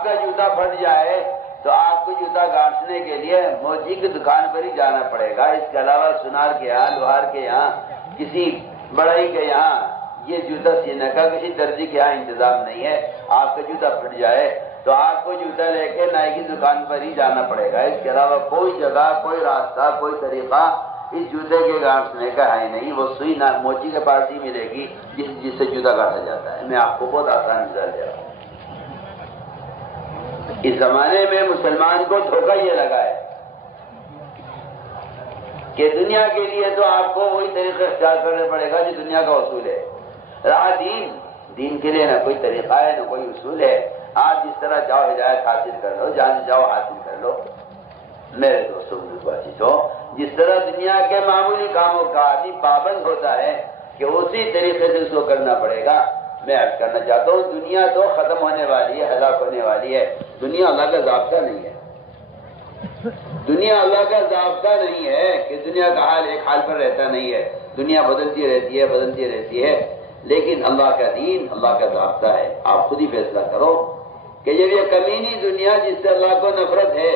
آپ کا جوتا پھٹ جائے تو آپ کو جوتا گانٹنے کے لیے موچی کی دکان پر ہی جانا پڑے گا. اس کے علاوہ سنار کے یہاں، لوہار کے یہاں، کسی بڑائی کے یہاں یہ جوتا سینے کا کسی درزی کے یہاں انتظام نہیں ہے. آپ کا جوتا پھٹ جائے تو آپ کو جوتا لے کے نائی کی دکان پر ہی جانا پڑے گا. اس کے علاوہ کوئی جگہ، کوئی راستہ، کوئی طریقہ اس جوتے کے گانٹنے کا ہے نہیں. وہ سوئی موچی کے پاس ہی ملے گی جس سے جوتا کاٹا جاتا ہے. میں آپ کو بہت آسان مثال دے رہا ہوں. اس زمانے میں مسلمان کو دھوکہ یہ لگا ہے کہ دنیا کے لیے تو آپ کو وہی طریقہ اختیار کرنا پڑے گا جو دنیا کا اصول ہے. رہا دین کے لیے نہ کوئی طریقہ ہے نہ کوئی اصول ہے. آپ جس طرح جاؤ ہدایت حاصل کر لو، جہاں جاؤ حاصل کر لو. میرے دوستوں بھائیوں، جس طرح دنیا کے معمولی کاموں کا آدمی پابند ہوتا ہے کہ اسی طریقے سے اس کو کرنا پڑے گا. میں عرض کرنا چاہتا ہوں دنیا تو ختم ہونے والی ہے، ہلاک ہونے والی ہے. دنیا اللہ کا ضابطہ نہیں ہے. دنیا اللہ کا ضابطہ نہیں ہے کہ دنیا کا حال ایک حال پر رہتا نہیں ہے. دنیا بدلتی رہتی ہے، بدلتی رہتی ہے. لیکن اللہ کا دین، اللہ کا ضابطہ ہے. آپ خود ہی فیصلہ کرو کہ جب یہ کمینی دنیا جس سے اللہ کو نفرت ہے،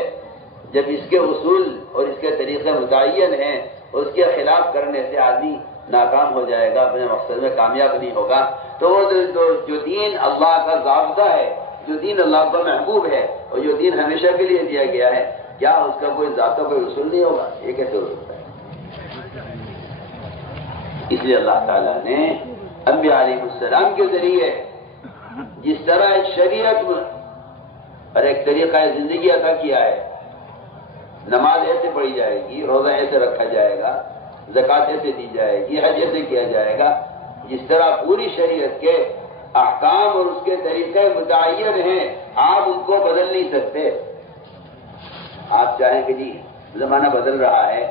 جب اس کے اصول اور اس کے طریقے متعین ہیں، اس کے خلاف کرنے سے آدمی ناکام ہو جائے گا، اپنے مقصد میں کامیاب نہیں ہوگا، تو وہ جو دین اللہ کا ضابطہ ہے، جو دین اللہ کا محبوب ہے اور جو دین ہمیشہ کے لیے دیا گیا ہے، کیا اس کا کوئی ضابطہ، کوئی اصول نہیں ہوگا؟ یہ کیسے ہو سکتا ہے؟ اس لیے اللہ تعالیٰ نے انبیاء علیہ السلام کے ذریعے جس طرح ایک شریعت اور ایک طریقہ زندگی عطا کیا ہے، نماز ایسے پڑھی جائے گی، روزہ ایسے رکھا جائے گا، زکوٰۃ ایسے دی جائے گی، حج ایسے کیا جائے گا، جس طرح پوری شریعت کے احکام اور اس کے طریقے متعین ہیں، آپ ان کو بدل نہیں سکتے. آپ چاہیں کہ جی زمانہ بدل رہا ہے،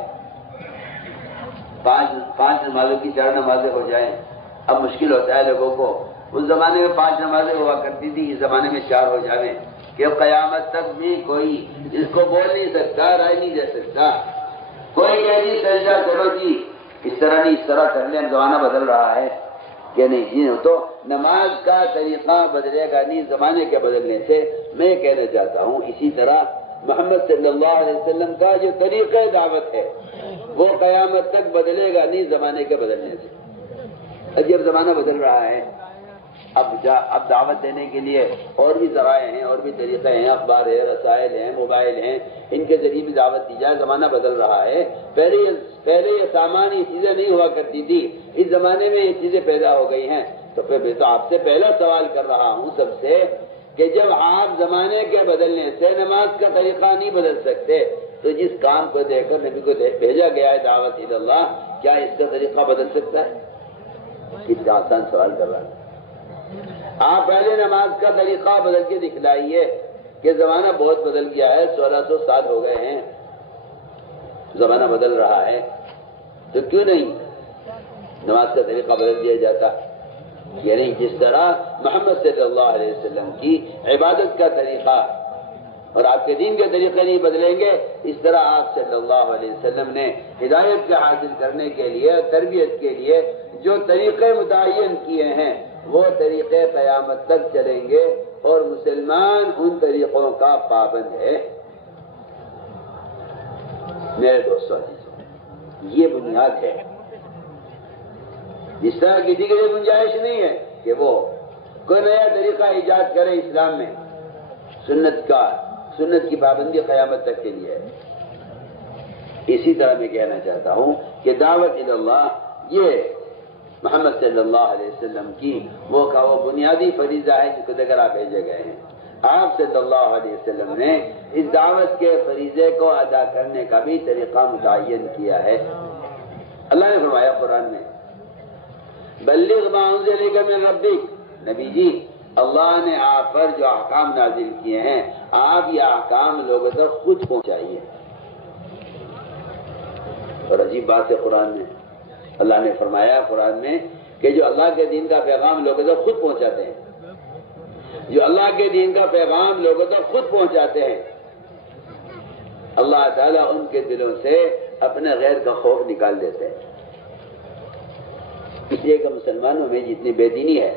پانچ نمازوں کی 4 نمازیں ہو جائیں. اب مشکل ہوتا ہے لوگوں کو. اس زمانے میں 5 نمازیں ہوا کرتی تھی، اس زمانے میں 4 ہو جائیں کہ قیامت تک بھی کوئی اس کو بول نہیں سکتا، رائے نہیں دے سکتا. کوئی کہ جی سجدہ کرو جی، اس طرح نہیں، اس طرح کر لیں، زمانہ بدل رہا ہے کہ نہیں جی. تو نماز کا طریقہ بدلے گا نہیں زمانے کے بدلنے سے. میں کہنا چاہتا ہوں اسی طرح محمد صلی اللہ علیہ وسلم کا جو طریقہ دعوت ہے وہ قیامت تک بدلے گا نہیں زمانے کے بدلنے سے. جب زمانہ بدل رہا ہے، اب دعوت دینے کے لیے اور بھی ذرائع ہیں، اور بھی طریقے ہیں، اخبار ہے، رسائل ہیں، موبائل ہیں، ان کے ذریعے بھی دعوت دی جائے. زمانہ بدل رہا ہے. پہلے یہ سامان، یہ چیزیں نہیں ہوا کرتی تھی، اس زمانے میں یہ چیزیں پیدا ہو گئی ہیں. تو پھر میں تو آپ سے پہلا سوال کر رہا ہوں سب سے کہ جب آپ زمانے کے بدلنے سے نماز کا طریقہ نہیں بدل سکتے، تو جس کام کو دے کر نبی کو بھیجا گیا ہے دعوت اللہ، کیا اس کا طریقہ بدل سکتا ہے؟ کتنا آسان سوال کر رہا ہے. آپ پہلے نماز کا طریقہ بدل کے دکھلائیے کہ زمانہ بہت بدل گیا ہے، 1600 سال ہو گئے ہیں، زمانہ بدل رہا ہے، تو کیوں نہیں نماز کا طریقہ بدل دیا جاتا؟ یعنی جس طرح محمد صلی اللہ علیہ وسلم کی عبادت کا طریقہ اور آپ کے دین کے طریقے نہیں بدلیں گے، اس طرح آپ صلی اللہ علیہ وسلم نے ہدایت کے حاصل کرنے کے لیے، تربیت کے لیے جو طریقے متعین کیے ہیں، وہ طریقے قیامت تک چلیں گے اور مسلمان ان طریقوں کا پابند ہے. میرے دوستوں، یہ بنیاد ہے. جس طرح کسی کے لیے گنجائش نہیں ہے کہ وہ کوئی نیا طریقہ ایجاد کرے اسلام میں، سنت کی پابندی قیامت تک کے لیے ہے. اسی طرح میں کہنا چاہتا ہوں کہ دعوت اللہ یہ محمد صلی اللہ علیہ وسلم کی وہ بنیادی فریضہ ہے جس کو دے کر آپ بھیجے گئے ہیں. آپ صلی اللہ علیہ وسلم نے اس دعوت کے فریضے کو ادا کرنے کا بھی طریقہ متعین کیا ہے. اللہ نے فرمایا قرآن میں، بلغ ما انزل الیک من ربک، نبی جی اللہ نے آپ پر جو احکام نازل کیے ہیں، آپ یہ احکام لوگوں تک خود پہنچائیے. اور عجیب بات ہے، قرآن میں اللہ نے فرمایا قرآن میں کہ جو اللہ کے دین کا پیغام لوگوں تک خود پہنچاتے ہیں، جو اللہ کے دین کا پیغام لوگوں تک خود پہنچاتے ہیں، اللہ تعالیٰ ان کے دلوں سے اپنے غیر کا خوف نکال دیتے ہیں. اس لیے کہ مسلمانوں میں جتنی بے دینی ہے،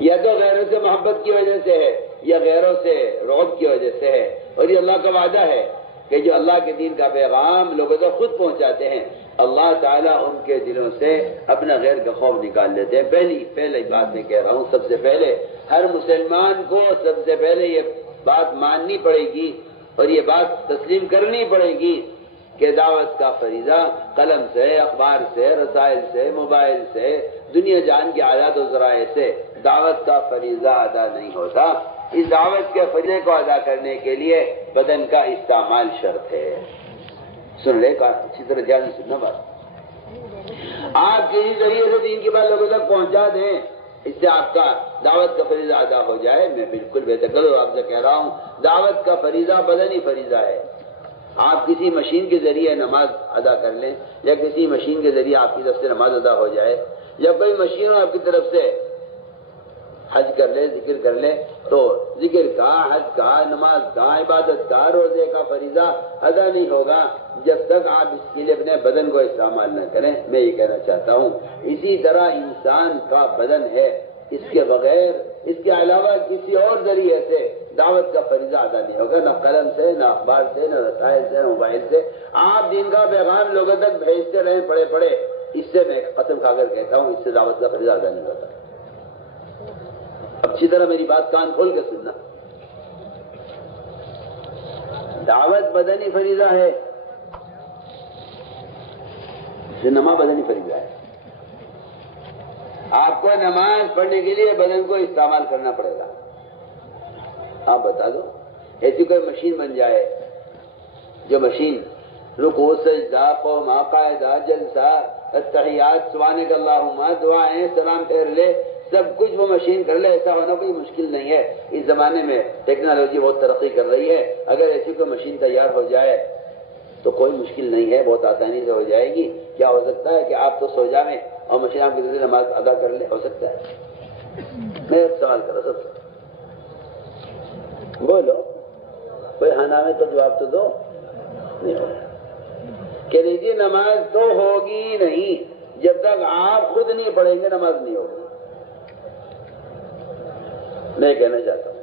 یا تو غیروں سے محبت کی وجہ سے ہے، یا غیروں سے رعب کی وجہ سے ہے، اور یہ اللہ کا وعدہ ہے کہ جو اللہ کے دین کا پیغام لوگوں تک خود پہنچاتے ہیں اللہ تعالیٰ ان کے دلوں سے اپنا غیر کا خوف نکال لیتے ہیں۔ پہلی بات میں کہہ رہا ہوں، سب سے پہلے ہر مسلمان کو سب سے پہلے یہ بات ماننی پڑے گی اور یہ بات تسلیم کرنی پڑے گی کہ دعوت کا فریضہ قلم سے، اخبار سے، رسائل سے، موبائل سے، دنیا جان کے آلات و ذرائع سے دعوت کا فریضہ ادا نہیں ہوتا۔ اس دعوت کے فریضے کو ادا کرنے کے لیے بدن کا استعمال شرط ہے۔ سن لے کا اچھی طرح دھیان سے سننا بات۔ آپ کسی ذریعے سے دین کی بات لوگوں تک پہنچا دیں، اس سے آپ کا دعوت کا فریضہ ادا ہو جائے۔ میں بالکل بے تکلف آپ سے کہہ رہا ہوں، دعوت کا فریضہ بدنی فریضہ ہے۔ آپ کسی مشین کے ذریعے نماز ادا کر لیں یا کسی مشین کے ذریعے آپ کی طرف سے نماز ادا ہو جائے یا کوئی مشین آپ کی طرف سے حج کر لے، ذکر کر لے، تو ذکر کا، حج کا، نماز کا، عبادت کا، روزے کا فریضہ ادا نہیں ہوگا جب تک آپ اس کے لیے اپنے بدن کو استعمال نہ کریں۔ میں یہ کہنا چاہتا ہوں اسی طرح انسان کا بدن ہے، اس کے بغیر، اس کے علاوہ کسی اور ذریعے سے دعوت کا فریضہ ادا نہیں ہوگا، نہ قلم سے، نہ اخبار سے، نہ رسائل سے، نہ موبائل سے۔ آپ دین کا پیغام لوگوں تک بھیجتے رہیں پڑے، اس سے میں قسم کھا کر کہتا ہوں اس سے دعوت کا فریضہ ادا نہیں ہوتا۔ اچھی طرح میری بات کان کھول کے سننا، دعوت بدنی فریضہ ہے، نماز بدنی فریضہ ہے۔ آپ کو نماز پڑھنے کے لیے بدن کو استعمال کرنا پڑے گا۔ آپ بتا دو ایسی کوئی مشین بن جائے جو مشین رکوع، سجدہ، قوم، قاعدہ، جلسہ، التحیات، سبحانک اللہم، دعائیں، سلام پھیر لے، سب کچھ وہ مشین کر لے، ایسا ہونا کوئی مشکل نہیں ہے۔ اس زمانے میں ٹیکنالوجی بہت ترقی کر رہی ہے، اگر ایسی کوئی مشین تیار ہو جائے تو کوئی مشکل نہیں ہے، بہت آسانی سے ہو جائے گی۔ کیا ہو سکتا ہے کہ آپ تو سو جائیں اور مشین آپ کی ذریعے نماز ادا کر لے؟ ہو سکتا ہے؟ میں ایک سوال کرو سب سے، بولو، کوئی ہاں میں تو جواب تو دو۔ نہیں ہوگا کہ لیجیے نماز تو ہوگی نہیں جب تک آپ خود نہیں پڑھیں گے، نماز نہیں ہوگی۔ میں کہنا چاہتا ہوں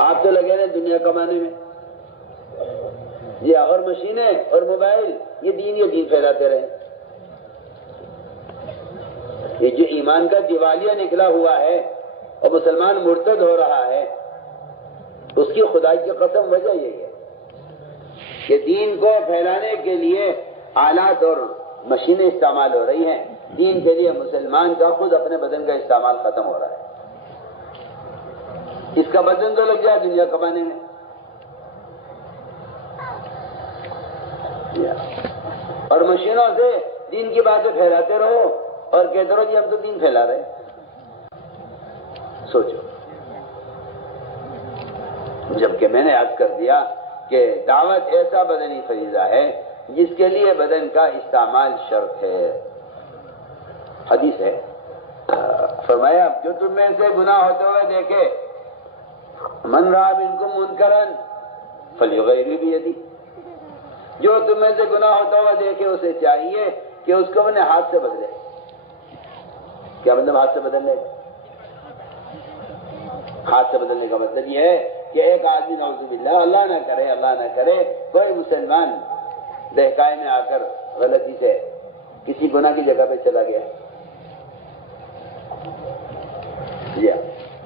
آپ تو لگے رہے دنیا کمانے میں، یہ اور مشینیں اور موبائل یہ دین پھیلاتے رہے۔ یہ جو ایمان کا دیوالیہ نکلا ہوا ہے اور مسلمان مرتد ہو رہا ہے، اس کی خدائی کی قسم وجہ یہی ہے کہ دین کو پھیلانے کے لیے آلات اور مشینیں استعمال ہو رہی ہیں، دین کے لیے مسلمان کا خود اپنے بدن کا استعمال ختم ہو رہا ہے۔ اس کا بدن تو لگ جائے دنیا کمانے میں، اور مشینوں سے دین کی باتیں پھیلاتے رہو اور کہتے رہو جی ہم تو دین پھیلا رہے ہیں۔ سوچو، جبکہ میں نے عرض کر دیا کہ دعوت ایسا بدنی فریضہ ہے جس کے لیے بدن کا استعمال شرط ہے۔ حدیث ہے، فرمایا جو تم میں سے گناہ ہوتے ہوئے دیکھے، من رأى منکم منکرا فلیغیرہ بیدہ، جو تم میں سے گناہ ہوتا ہوا دیکھے اسے چاہیے کہ اس کو اپنے ہاتھ سے بدلے۔ کیا مطلب ہاتھ سے بدلنے؟ ہاتھ سے بدلنے کا مطلب یہ ہے کہ ایک آدمی نعوذ باللہ، اللہ نہ کرے کوئی مسلمان دہکائے میں آ کر غلطی سے کسی گناہ کی جگہ پہ چلا گیا،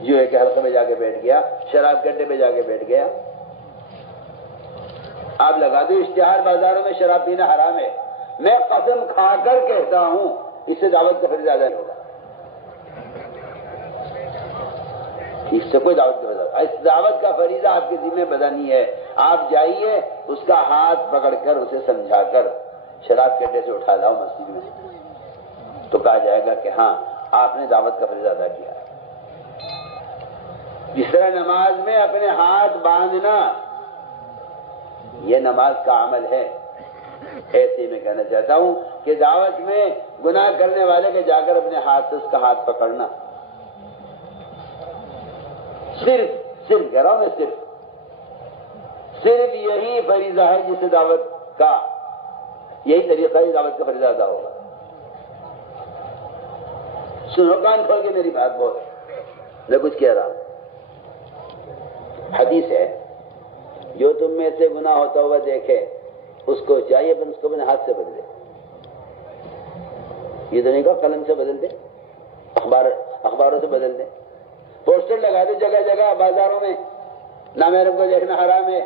جو ایک حلقے میں جا کے بیٹھ گیا، شراب کے اڈے پہ جا کے بیٹھ گیا۔ آپ لگا دو اشتہار بازاروں میں شراب پینا حرام ہے، میں قسم کھا کر کہتا ہوں اس سے دعوت کا فریضہ ادا نہیں ہوگا، اس سے کوئی دعوت کا فریضہ، اس دعوت کا فریضہ آپ کے ذمہ بدنی ہے۔ آپ جائیے اس کا ہاتھ پکڑ کر اسے سمجھا کر شراب کے اڈے سے اٹھا لاؤ مسجد میں، تو کہا جائے گا کہ ہاں آپ نے دعوت کا فریضہ ادا کیا۔ جس طرح نماز میں اپنے ہاتھ باندھنا یہ نماز کا عمل ہے، ایسے میں کہنا چاہتا ہوں کہ دعوت میں گناہ کرنے والے کے جا کر اپنے ہاتھ سے اس کا ہاتھ پکڑنا، صرف کہہ رہا ہوں میں، صرف یہی فریضہ ہے جس سے دعوت کا، یہی طریقہ ہے دعوت کا فریضہ ادا ہوگا۔ سنو کان کھول کے میری بات بہت، میں کچھ کہہ رہا ہوں، حدیث ہے جو تم میں سے گناہ ہوتا ہوا دیکھے اس کو چاہیے اس کو اپنے ہاتھ سے بدلے. یہ تو نہیں کہا قلم سے بدل دے، اخباروں سے بدل دے، پوسٹر لگا دے جگہ جگہ بازاروں میں، نامحرم کو دیکھنا حرام ہے،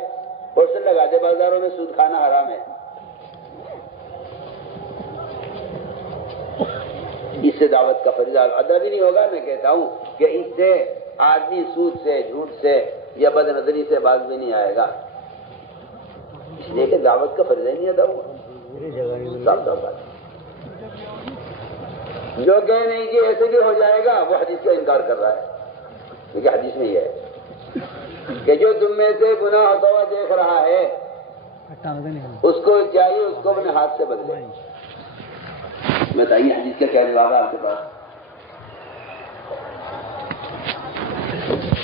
پوسٹر لگا دے بازاروں میں سود کھانا حرام ہے. اس سے دعوت کا فریضہ ادا بھی نہیں ہوگا. میں کہتا ہوں کہ اس سے آدمی سود سے، جھوٹ سے یا بد نظری سے باز بھی نہیں آئے گا، اس لیے کہ دعوت کا فریضہ ہی نہیں ادا ہوا. صاف صاف بات. جو کہ نہیں کہ ایسے بھی ہو جائے گا وہ حدیث کا انکار کر رہا ہے، کیونکہ حدیث میں یہ ہے کہ جو تم میں سے گناہ ہوتا ہوا دیکھ رہا ہے اس کو چاہیے اس کو اپنے ہاتھ سے بدلے. بتائیے حدیث کا کیا جواب ہے آپ کے پاس؟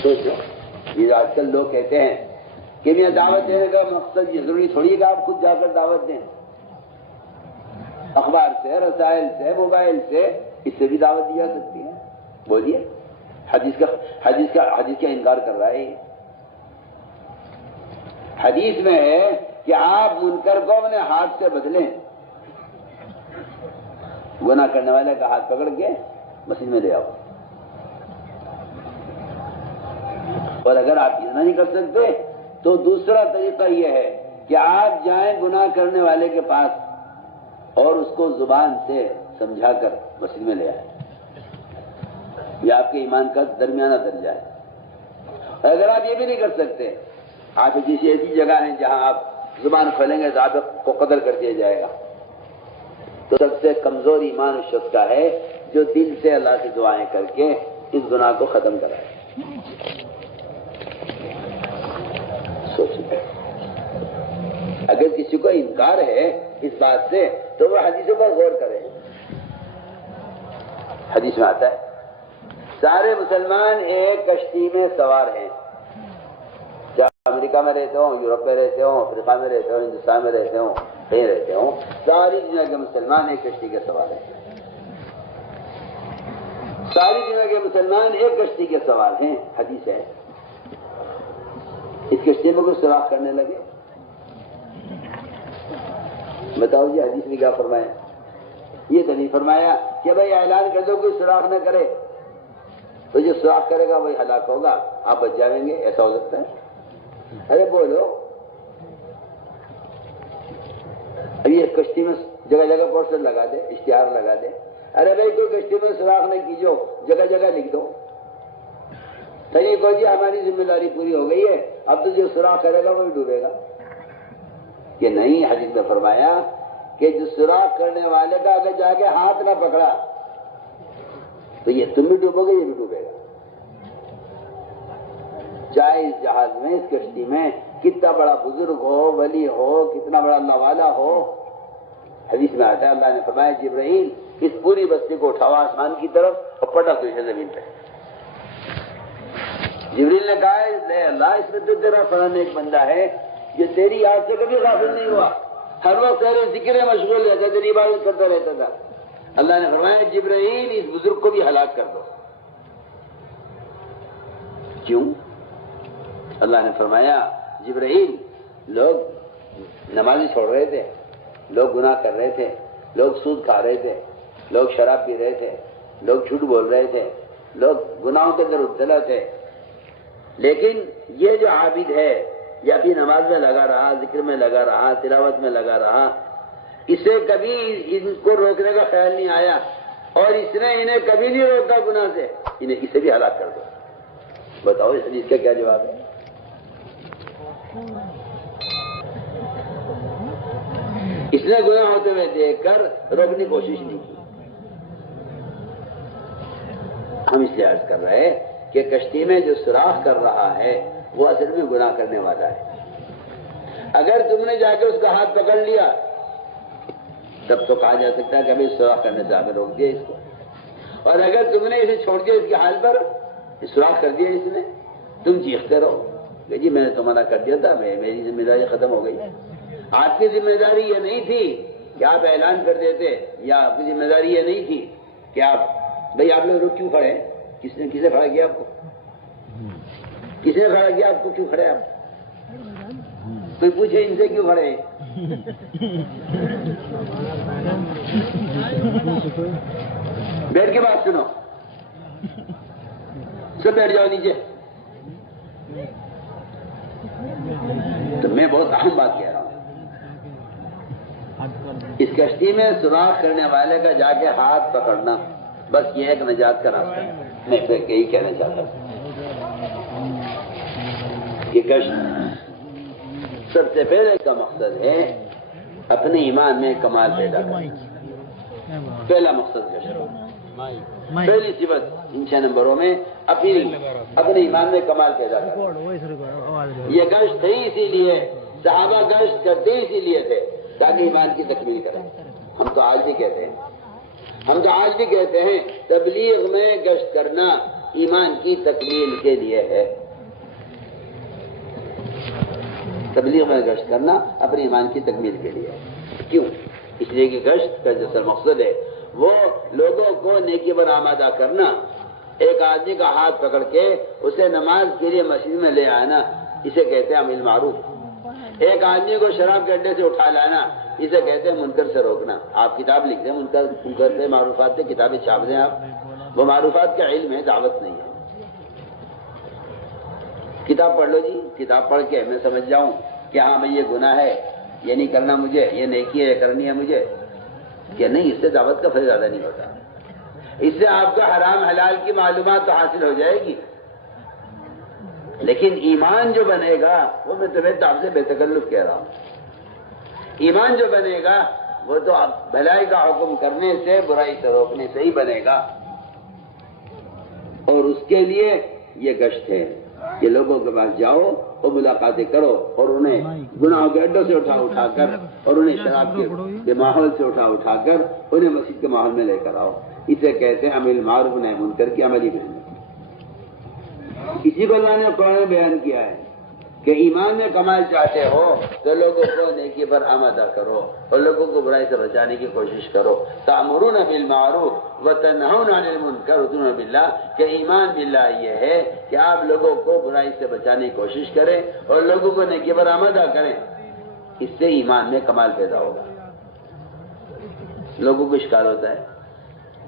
سوچو. یہ آج کل لوگ کہتے ہیں کہ میں دعوت دینے کا مقصد یہ ضروری تھوڑی ہے کہ آپ خود جا کر دعوت دیں. اخبار سے، رسائل سے، موبائل سے، اس سے بھی دعوت دی جا سکتی ہے. بولیے. حدیث کا انکار کر رہا ہے. حدیث میں ہے کہ آپ منکر کو اپنے ہاتھ سے بدلیں. گناہ کرنے والے کا ہاتھ پکڑ کے مسجد میں لے آؤ. اور اگر آپ اتنا نہیں کر سکتے تو دوسرا طریقہ یہ ہے کہ آپ جائیں گناہ کرنے والے کے پاس اور اس کو زبان سے سمجھا کر مسجد میں لے آئیں. یہ آپ کے ایمان کا درمیانہ درجہ ہے. اگر آپ یہ بھی نہیں کر سکتے، آپ کسی ایسی جگہ ہیں جہاں آپ زبان کھولیں گے تو آپ کو قتل کر دیا جائے گا، تو سب سے کمزور ایمان اس شخص کا ہے جو دل سے اللہ سے دعائیں کر کے اس گناہ کو ختم کرائے. سوچیں. اگر کسی کو انکار ہے اس بات سے تو وہ حدیثوں پر غور کرے. حدیث میں آتا ہے سارے مسلمان ایک کشتی میں سوار ہیں، چاہے امریکہ میں رہتے ہوں، یورپ میں رہتے ہوں، افریقہ میں رہتے ہوں، ہندوستان میں رہتے ہوں، کہیں رہتے ہوں، ساری دنیا کے مسلمان ایک کشتی کے سوار ہیں. ساری دنیا کے مسلمان ایک کشتی کے سوار ہیں. حدیث ہے. اس کشتی میں کوئی سوراخ کرنے لگے، بتاؤ جی حدیث نے کیا فرمایا؟ یہ تو نہیں فرمایا کہ بھائی اعلان کر دو کوئی سوراخ نہ کرے، تو جو سوراخ کرے گا وہی ہلاک ہوگا، آپ بچ جائیں گے. ایسا ہو سکتا ہے؟ ارے بولو. ابھی اس کشتی میں جگہ جگہ پوسٹر لگا دے، اشتہار لگا دے. ارے بھائی کوئی کشتی میں سوراخ نہیں کیجو، جگہ جگہ لکھ دو. صحیح کو جی ہماری ذمہ داری پوری ہو گئی ہے، اب تو جو سوراخ کرے گا وہی ڈوبے گا. کہ نہیں، حدیث میں فرمایا کہ جو سوراخ کرنے والے کا اگر جا کے ہاتھ نہ پکڑا تو یہ تم بھی ڈوبو گے، یہ بھی ڈوبے گا. چاہے اس جہاز میں، اس کشتی میں کتنا بڑا بزرگ ہو، ولی ہو، کتنا بڑا اللہ والا ہو. حدیث میں آتا ہے اللہ نے فرمایا جبرائیل اس پوری بستی کو اٹھاؤ آسمان کی طرف اور پٹک دو اسے زمین پہ. جبرائیل نے کہا اے اللہ اس میں تو تیرا فلاں ایک بندہ ہے جو تیری یاد سے کبھی غافل نہیں ہوا، ہر وقت تیرے ذکر میں مشغول رہتا، تیری عبادت کرتا رہتا تھا. اللہ نے فرمایا جبرائیل اس بزرگ کو بھی ہلاک کر دو. کیوں؟ اللہ نے فرمایا جبرائیل لوگ نمازی چھوڑ رہے تھے، لوگ گناہ کر رہے تھے، لوگ سود کھا رہے تھے، لوگ شراب پی رہے تھے، لوگ جھوٹ بول رہے تھے، لوگ گناہوں کے اندر مبتلا تھے. لیکن یہ جو عابد ہے یہ ابھی نماز میں لگا رہا، ذکر میں لگا رہا، تلاوت میں لگا رہا، اسے کبھی ان کو روکنے کا خیال نہیں آیا اور اس نے انہیں کبھی نہیں روکا گناہ سے، انہیں اسے بھی ہلاک کر دو. بتاؤ اس حدیث کا کیا جواب ہے؟ اس نے گناہ ہوتے ہوئے دیکھ کر روکنے کی کوشش نہیں کی. ہم اس لیے عرض کر رہے ہیں کہ کشتی میں جو سوراخ کر رہا ہے وہ اصل میں گناہ کرنے والا ہے. اگر تم نے جا کے اس کا ہاتھ پکڑ لیا تب تو کہا جا سکتا ہے کہ ابھی سوراخ کرنے سے آگے روک دیا اس کو. اور اگر تم نے اسے چھوڑ دیا اس کے حال پر، سوراخ کر دیا اس نے، تم چیختے رہو کہ جی میں نے تو منع کر دیا تھا، میری ذمہ داری ختم ہو گئی. آپ کی ذمہ داری یہ نہیں تھی کہ آپ اعلان کر دیتے، یا آپ کی ذمہ داری یہ نہیں تھی کہ آپ بھئی آپ لوگ رک کیوں کھڑے ہیں، کس نے کسے کھڑا کیا آپ کو؟ کس نے کھڑا کیا آپ کو؟ کیوں کھڑے آپ؟ کوئی پوچھے ان سے کیوں کھڑے ہیں؟ بیٹھ کے بات سنو، سب بیٹھ جاؤ نیچے۔ تو میں بہت اہم بات کہہ رہا ہوں، اس کشتی میں سوراخ کرنے والے کا جا کے ہاتھ پکڑنا، بس یہ ایک نجات کا راستہ ہے۔ میں پھر یہی کہنا چاہتا ہوں کہ کشت سب سے پہلے کا مقصد ہے اپنے ایمان میں کمال پیدا کرنا۔ پہلا مقصد کشت، پہلی صفت ان 6 نمبروں میں اپنے ایمان میں کمال پیدا کرنا۔ یہ گشت تھی اسی لیے، صحابہ گشت کرتے اسی لیے تھے تاکہ ایمان کی تکمیل کریں۔ ہم تو آج بھی کہتے ہیں تبلیغ میں گشت کرنا ایمان کی تکمیل کے لیے ہے۔ تبلیغ میں گشت کرنا اپنے ایمان کی تکمیل کے لیے ہے۔ کیوں؟ اس لیے کہ گشت کا جو مقصد ہے وہ لوگوں کو نیکی پر آمادہ کرنا۔ ایک آدمی کا ہاتھ پکڑ کے اسے نماز کے لیے مسجد میں لے آنا، اسے کہتے ہیں امر معروف۔ ایک آدمی کو شراب کے اڈے سے اٹھا لانا، اسے کہتے ہیں منکر سے روکنا۔ آپ کتاب لکھ دیں منکر سے معروفات سے، کتابیں چھاپ دیں آپ، وہ معروفات کا علم ہے، دعوت نہیں ہے۔ کتاب پڑھ لو جی، کتاب پڑھ کے میں سمجھ جاؤں کہ ہاں بھائی یہ گناہ ہے، یہ نہیں کرنا مجھے، یہ نیکی ہے، یہ کرنی ہے مجھے، کہ نہیں، اس سے دعوت کا فائدہ زیادہ نہیں ہوتا۔ اس سے آپ کا حرام حلال کی معلومات تو حاصل ہو جائے گی، لیکن ایمان جو بنے گا وہ میں تمہیں آپ سے بے تکلف کہہ رہا ہوں، ایمان جو بنے گا وہ تو بھلائی کا حکم کرنے سے، برائی سے روکنے سے ہی بنے گا۔ اور اس کے لیے یہ گشت ہے کہ لوگوں کے پاس جاؤ اور ملاقاتیں کرو اور انہیں گناہوں کے اڈوں سے اٹھا کر، اور انہیں شراب کے ماحول سے اٹھا کر انہیں مسجد کے ماحول میں لے کر آؤ۔ اسے کہتے ہیں امر معروف نہی منکر کی عملی محنت۔ اسی کو اللہ نے قرآن بیان کیا ہے کہ ایمان میں کمال چاہتے ہو تو لوگوں کو نیکی پر آمادہ کرو اور لوگوں کو برائی سے بچانے کی کوشش کرو۔ تأمرون بالمعروف وتنہون عن المنکر وتؤمنون باللہ، کہ ایمان باللہ یہ ہے کہ آپ لوگوں کو برائی سے بچانے کی کوشش کریں اور لوگوں کو نیکی پر آمادہ کریں۔ اس سے ایمان میں کمال پیدا ہوگا۔ لوگوں کو اشکال ہوتا ہے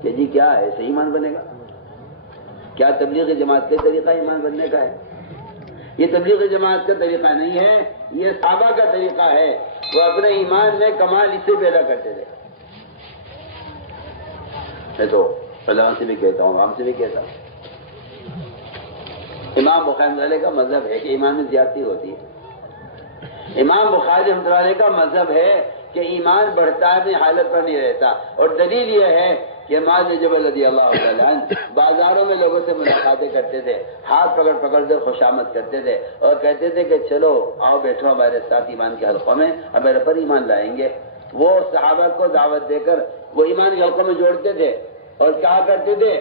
کہ جی کیا ایسے ایمان بنے گا؟ کیا تبلیغ جماعت کا طریقہ ایمان بننے کا ہے؟ یہ تبلیغ جماعت کا طریقہ نہیں ہے، یہ صحابہ کا طریقہ ہے۔ وہ اپنے ایمان میں کمال اس سے پیدا کرتے تھے۔ میں تو علماء سے بھی کہتا ہوں، عوام سے بھی کہتا ہوں، امام بخاری رحمۃ اللہ علیہ کا مذہب ہے کہ ایمان میں زیادتی ہوتی ہے۔ امام بخاری رحمۃ اللہ علیہ کا مذہب ہے کہ ایمان بڑھتا ہے، حالت پر نہیں رہتا، اور دلیل یہ ہے کہ معاذ بن جبل رضی اللہ تعالیٰ عنہ بازاروں میں لوگوں سے ملاقاتیں کرتے تھے، ہاتھ پکڑ کر خوشامد کرتے تھے اور کہتے تھے کہ چلو آؤ بیٹھو ہمارے ساتھ ایمان کے حلقوں میں، اب میرے پر ایمان لائیں گے۔ وہ صحابہ کو دعوت دے کر وہ ایمان کے حلقوں میں جوڑتے تھے اور کہا کرتے تھے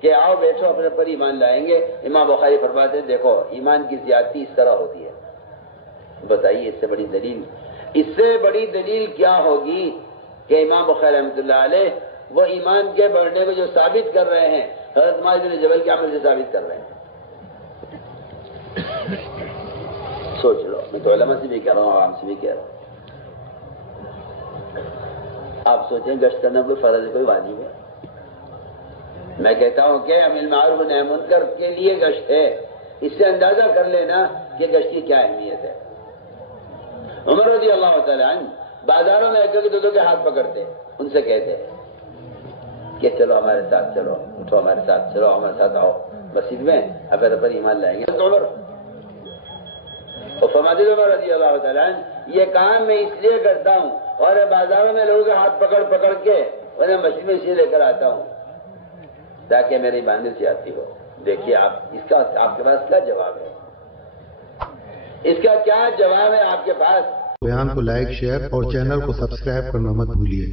کہ آؤ بیٹھو اپنے پر ایمان لائیں گے۔ امام بخاری فرماتے ہیں دیکھو ایمان کی زیادتی اس طرح ہوتی ہے۔ بتائیے اس سے بڑی دلیل کیا ہوگی کہ امام بخاری رحمۃ اللہ علیہ وہ ایمان کے بڑھنے کو جو ثابت کر رہے ہیں حضرت معاذ بن جبل کے عمل سے ثابت کر رہے ہیں۔ سوچ لو، میں تو علماء سے بھی کہہ رہا ہوں، عوام سے بھی کہہ رہا ہوں۔ آپ سوچیں گشت کرنا کوئی فرض ہے، کوئی واجب ہے؟ میں کہتا ہوں کہ امر معروف نہی منکر کے لیے گشت ہے۔ اس سے اندازہ کر لینا کہ گشت کی کیا اہمیت ہے۔ عمر رضی اللہ تعالیٰ عنہ بازاروں میں ایک دو کے ہاتھ پکڑتے، ان سے کہتے کہ چلو ہمارے ساتھ چلو، اٹھو ہمارے ساتھ چلو، ہمارے ساتھ آؤ مسجد میں، اب پر ایمان لائیں گے۔ عمر اور فرماتے عمر رضی اللہ تعالیٰ عنہ یہ کام میں اس لیے کرتا ہوں اور بازاروں میں لوگوں کے ہاتھ پکڑ کے انہیں مسجد میں اسے لے کر آتا ہوں تاکہ میری ایمان میں زیادتی ہو۔ دیکھیے اس کا آپ کے پاس کیا جواب ہے؟ اس کا کیا جواب ہے آپ کے پاس؟ بیان کو لائک، شیئر اور چینل کو سبسکرائب کرنا مت بھولیے۔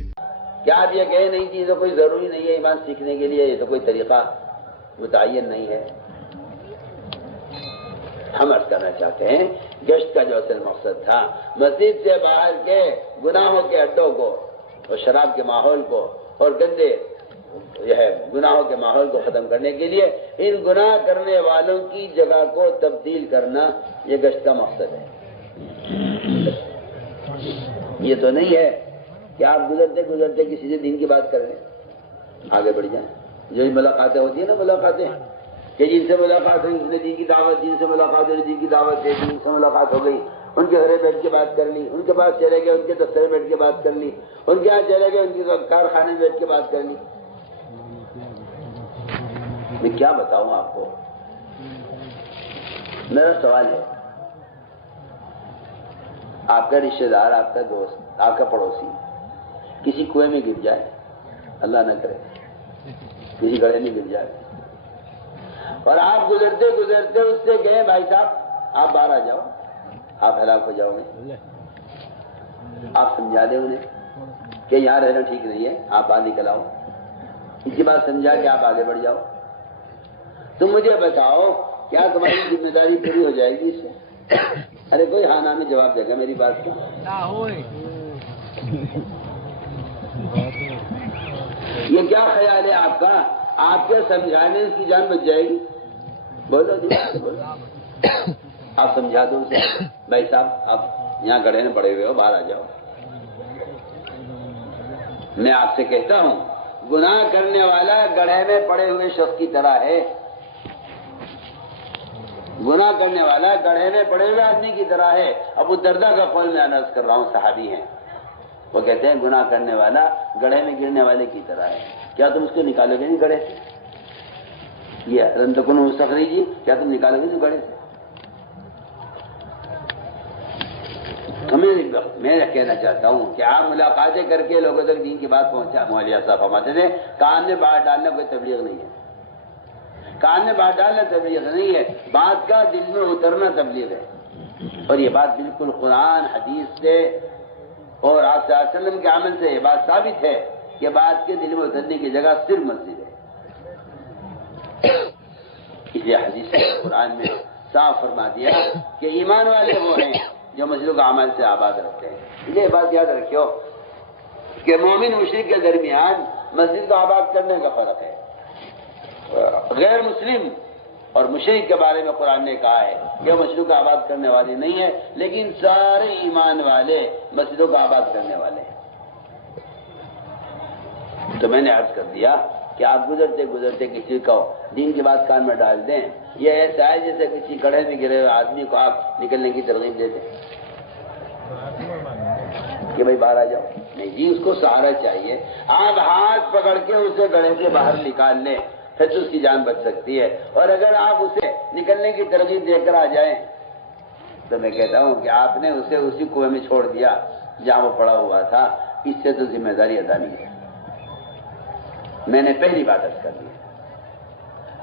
کیا آپ یہ کہیں نہیں چیزیں کوئی ضروری نہیں ہے ایمان سیکھنے کے لیے، یہ تو کوئی طریقہ متعین نہیں ہے؟ ہم عرض کرنا چاہتے ہیں گشت کا جو اصل مقصد تھا مسجد سے باہر کے گناہوں کے اڈوں کو اور شراب کے ماحول کو اور گندے گناہوں کے ماحول کو ختم کرنے کے لیے ان گناہ کرنے والوں کی جگہ کو تبدیل کرنا یہ گشتہ مقصد ہے۔ یہ تو نہیں ہے کہ آپ گزرتے گزرتے کسی سے دین کی بات کر رہے ہیں، آگے بڑھ جائیں۔ جو ملاقاتیں ہوتی ہیں نا، ملاقاتیں کہ جن سے ملاقات ہوئی اس نے دین کی دعوت، جن سے ملاقات ہوئی دین کی دعوت دے دی، جن سے ملاقات ہو گئی ان کے گھرے بیٹھ کے بات کر لی، ان کے پاس چلے گئے ان کے دفتر میں بیٹھ کے بات کر لی، ان کے یہاں چلے گئے ان کے کارخانے میں بیٹھ کے بات کر لی۔ میں کیا بتاؤں آپ کو؟ میرا سوال ہے، آپ کا رشتہ دار، آپ کا دوست، آپ کا پڑوسی کسی کنویں میں گر جائے، اللہ نہ کرے کسی گڑھے میں گر جائے، اور آپ گزرتے گزرتے اس سے گئے بھائی صاحب آپ باہر آ جاؤ، آپ ہلاک ہو جاؤ گے، آپ سمجھا دیں انہیں کہ یہاں رہنا ٹھیک نہیں ہے، آپ باہر نکل آؤ، اس کی بات سمجھا کہ آپ آگے بڑھ جاؤ۔ تم مجھے بتاؤ کیا تمہاری ذمہ داری پوری ہو جائے گی اس سے؟ ارے کوئی ہاں نہ میں جواب دے گا میری بات کو؟ یہ کیا خیال ہے آپ کا؟ آپ کے سمجھانے کی جان بچ جائے گی؟ بولو جی بولو، آپ سمجھا دو اسے، بھائی صاحب آپ یہاں گڑھے میں پڑے ہوئے ہو، باہر آ جاؤ۔ میں آپ سے کہتا ہوں گناہ کرنے والا گڑھے میں پڑے ہوئے شخص کی طرح ہے، گناہ کرنے والا گڑھے میں پڑے ہوئے آدمی کی طرح ہے۔ ابو دردہ کا قول میں عرض کر رہا ہوں، صحابی ہیں، وہ کہتے ہیں گناہ کرنے والا گڑھے میں گرنے والے کی طرح ہے۔ کیا تم اس کو نکالو گے نہیں گڑھے سے؟ یہ لن تکونوا مستخرجین، کیا تم نکالو گے نہیں گڑھے سے؟ میں کہنا چاہتا ہوں کہ آپ ملاقاتیں کر کے لوگوں تک دین کی بات پہنچا، مولوی صاحب فرماتے تھے کان میں بات ڈالنا کوئی تبلیغ نہیں ہے، کان میں بات ڈالنا تبلیغ نہیں ہے، بات کا دل میں اترنا تبلیغ ہے۔ اور یہ بات بالکل قرآن حدیث سے اور آپ صلی اللہ علیہ وسلم کے عمل سے یہ بات ثابت ہے کہ بات کے دل میں اترنے کی جگہ صرف مسجد ہے۔ اس لیے حدیث سے قرآن میں صاف فرما دیا کہ ایمان والے وہ ہیں جو مسجدوں کا عمل سے آباد رکھتے ہیں۔ یہ بات یاد رکھو کہ مومن مشرک کے درمیان مسجد کو آباد کرنے کا فرق ہے۔ غیر مسلم اور مشرک کے بارے میں قرآن نے کہا ہے کہ مسجدوں کو آباد کرنے والے نہیں ہیں، لیکن سارے ایمان والے مسجدوں کو آباد کرنے والے ہیں۔ تو میں نے عرض کر دیا کہ آپ گزرتے گزرتے کسی کو دین کی بات کان میں ڈال دیں، یہ ایسا ہے جیسے کسی گڑھے میں گرے ہوئے آدمی کو آپ نکلنے کی ترغیب دیتے کہ بھائی باہر آ جاؤ۔ نہیں جی، اس کو سہارا چاہیے، آپ ہاتھ پکڑ کے اسے گڑھے سے باہر نکال لیں، پھر تو اس کی جان بچ سکتی ہے۔ اور اگر آپ اسے نکلنے کی ترغیب دے کر آ جائیں تو میں کہتا ہوں کہ آپ نے اسے اسی کنویں میں چھوڑ دیا جہاں وہ پڑا ہوا تھا، اس سے تو ذمہ داری ادا نہیں ہے۔ میں نے پہلی بات عرض کر دی،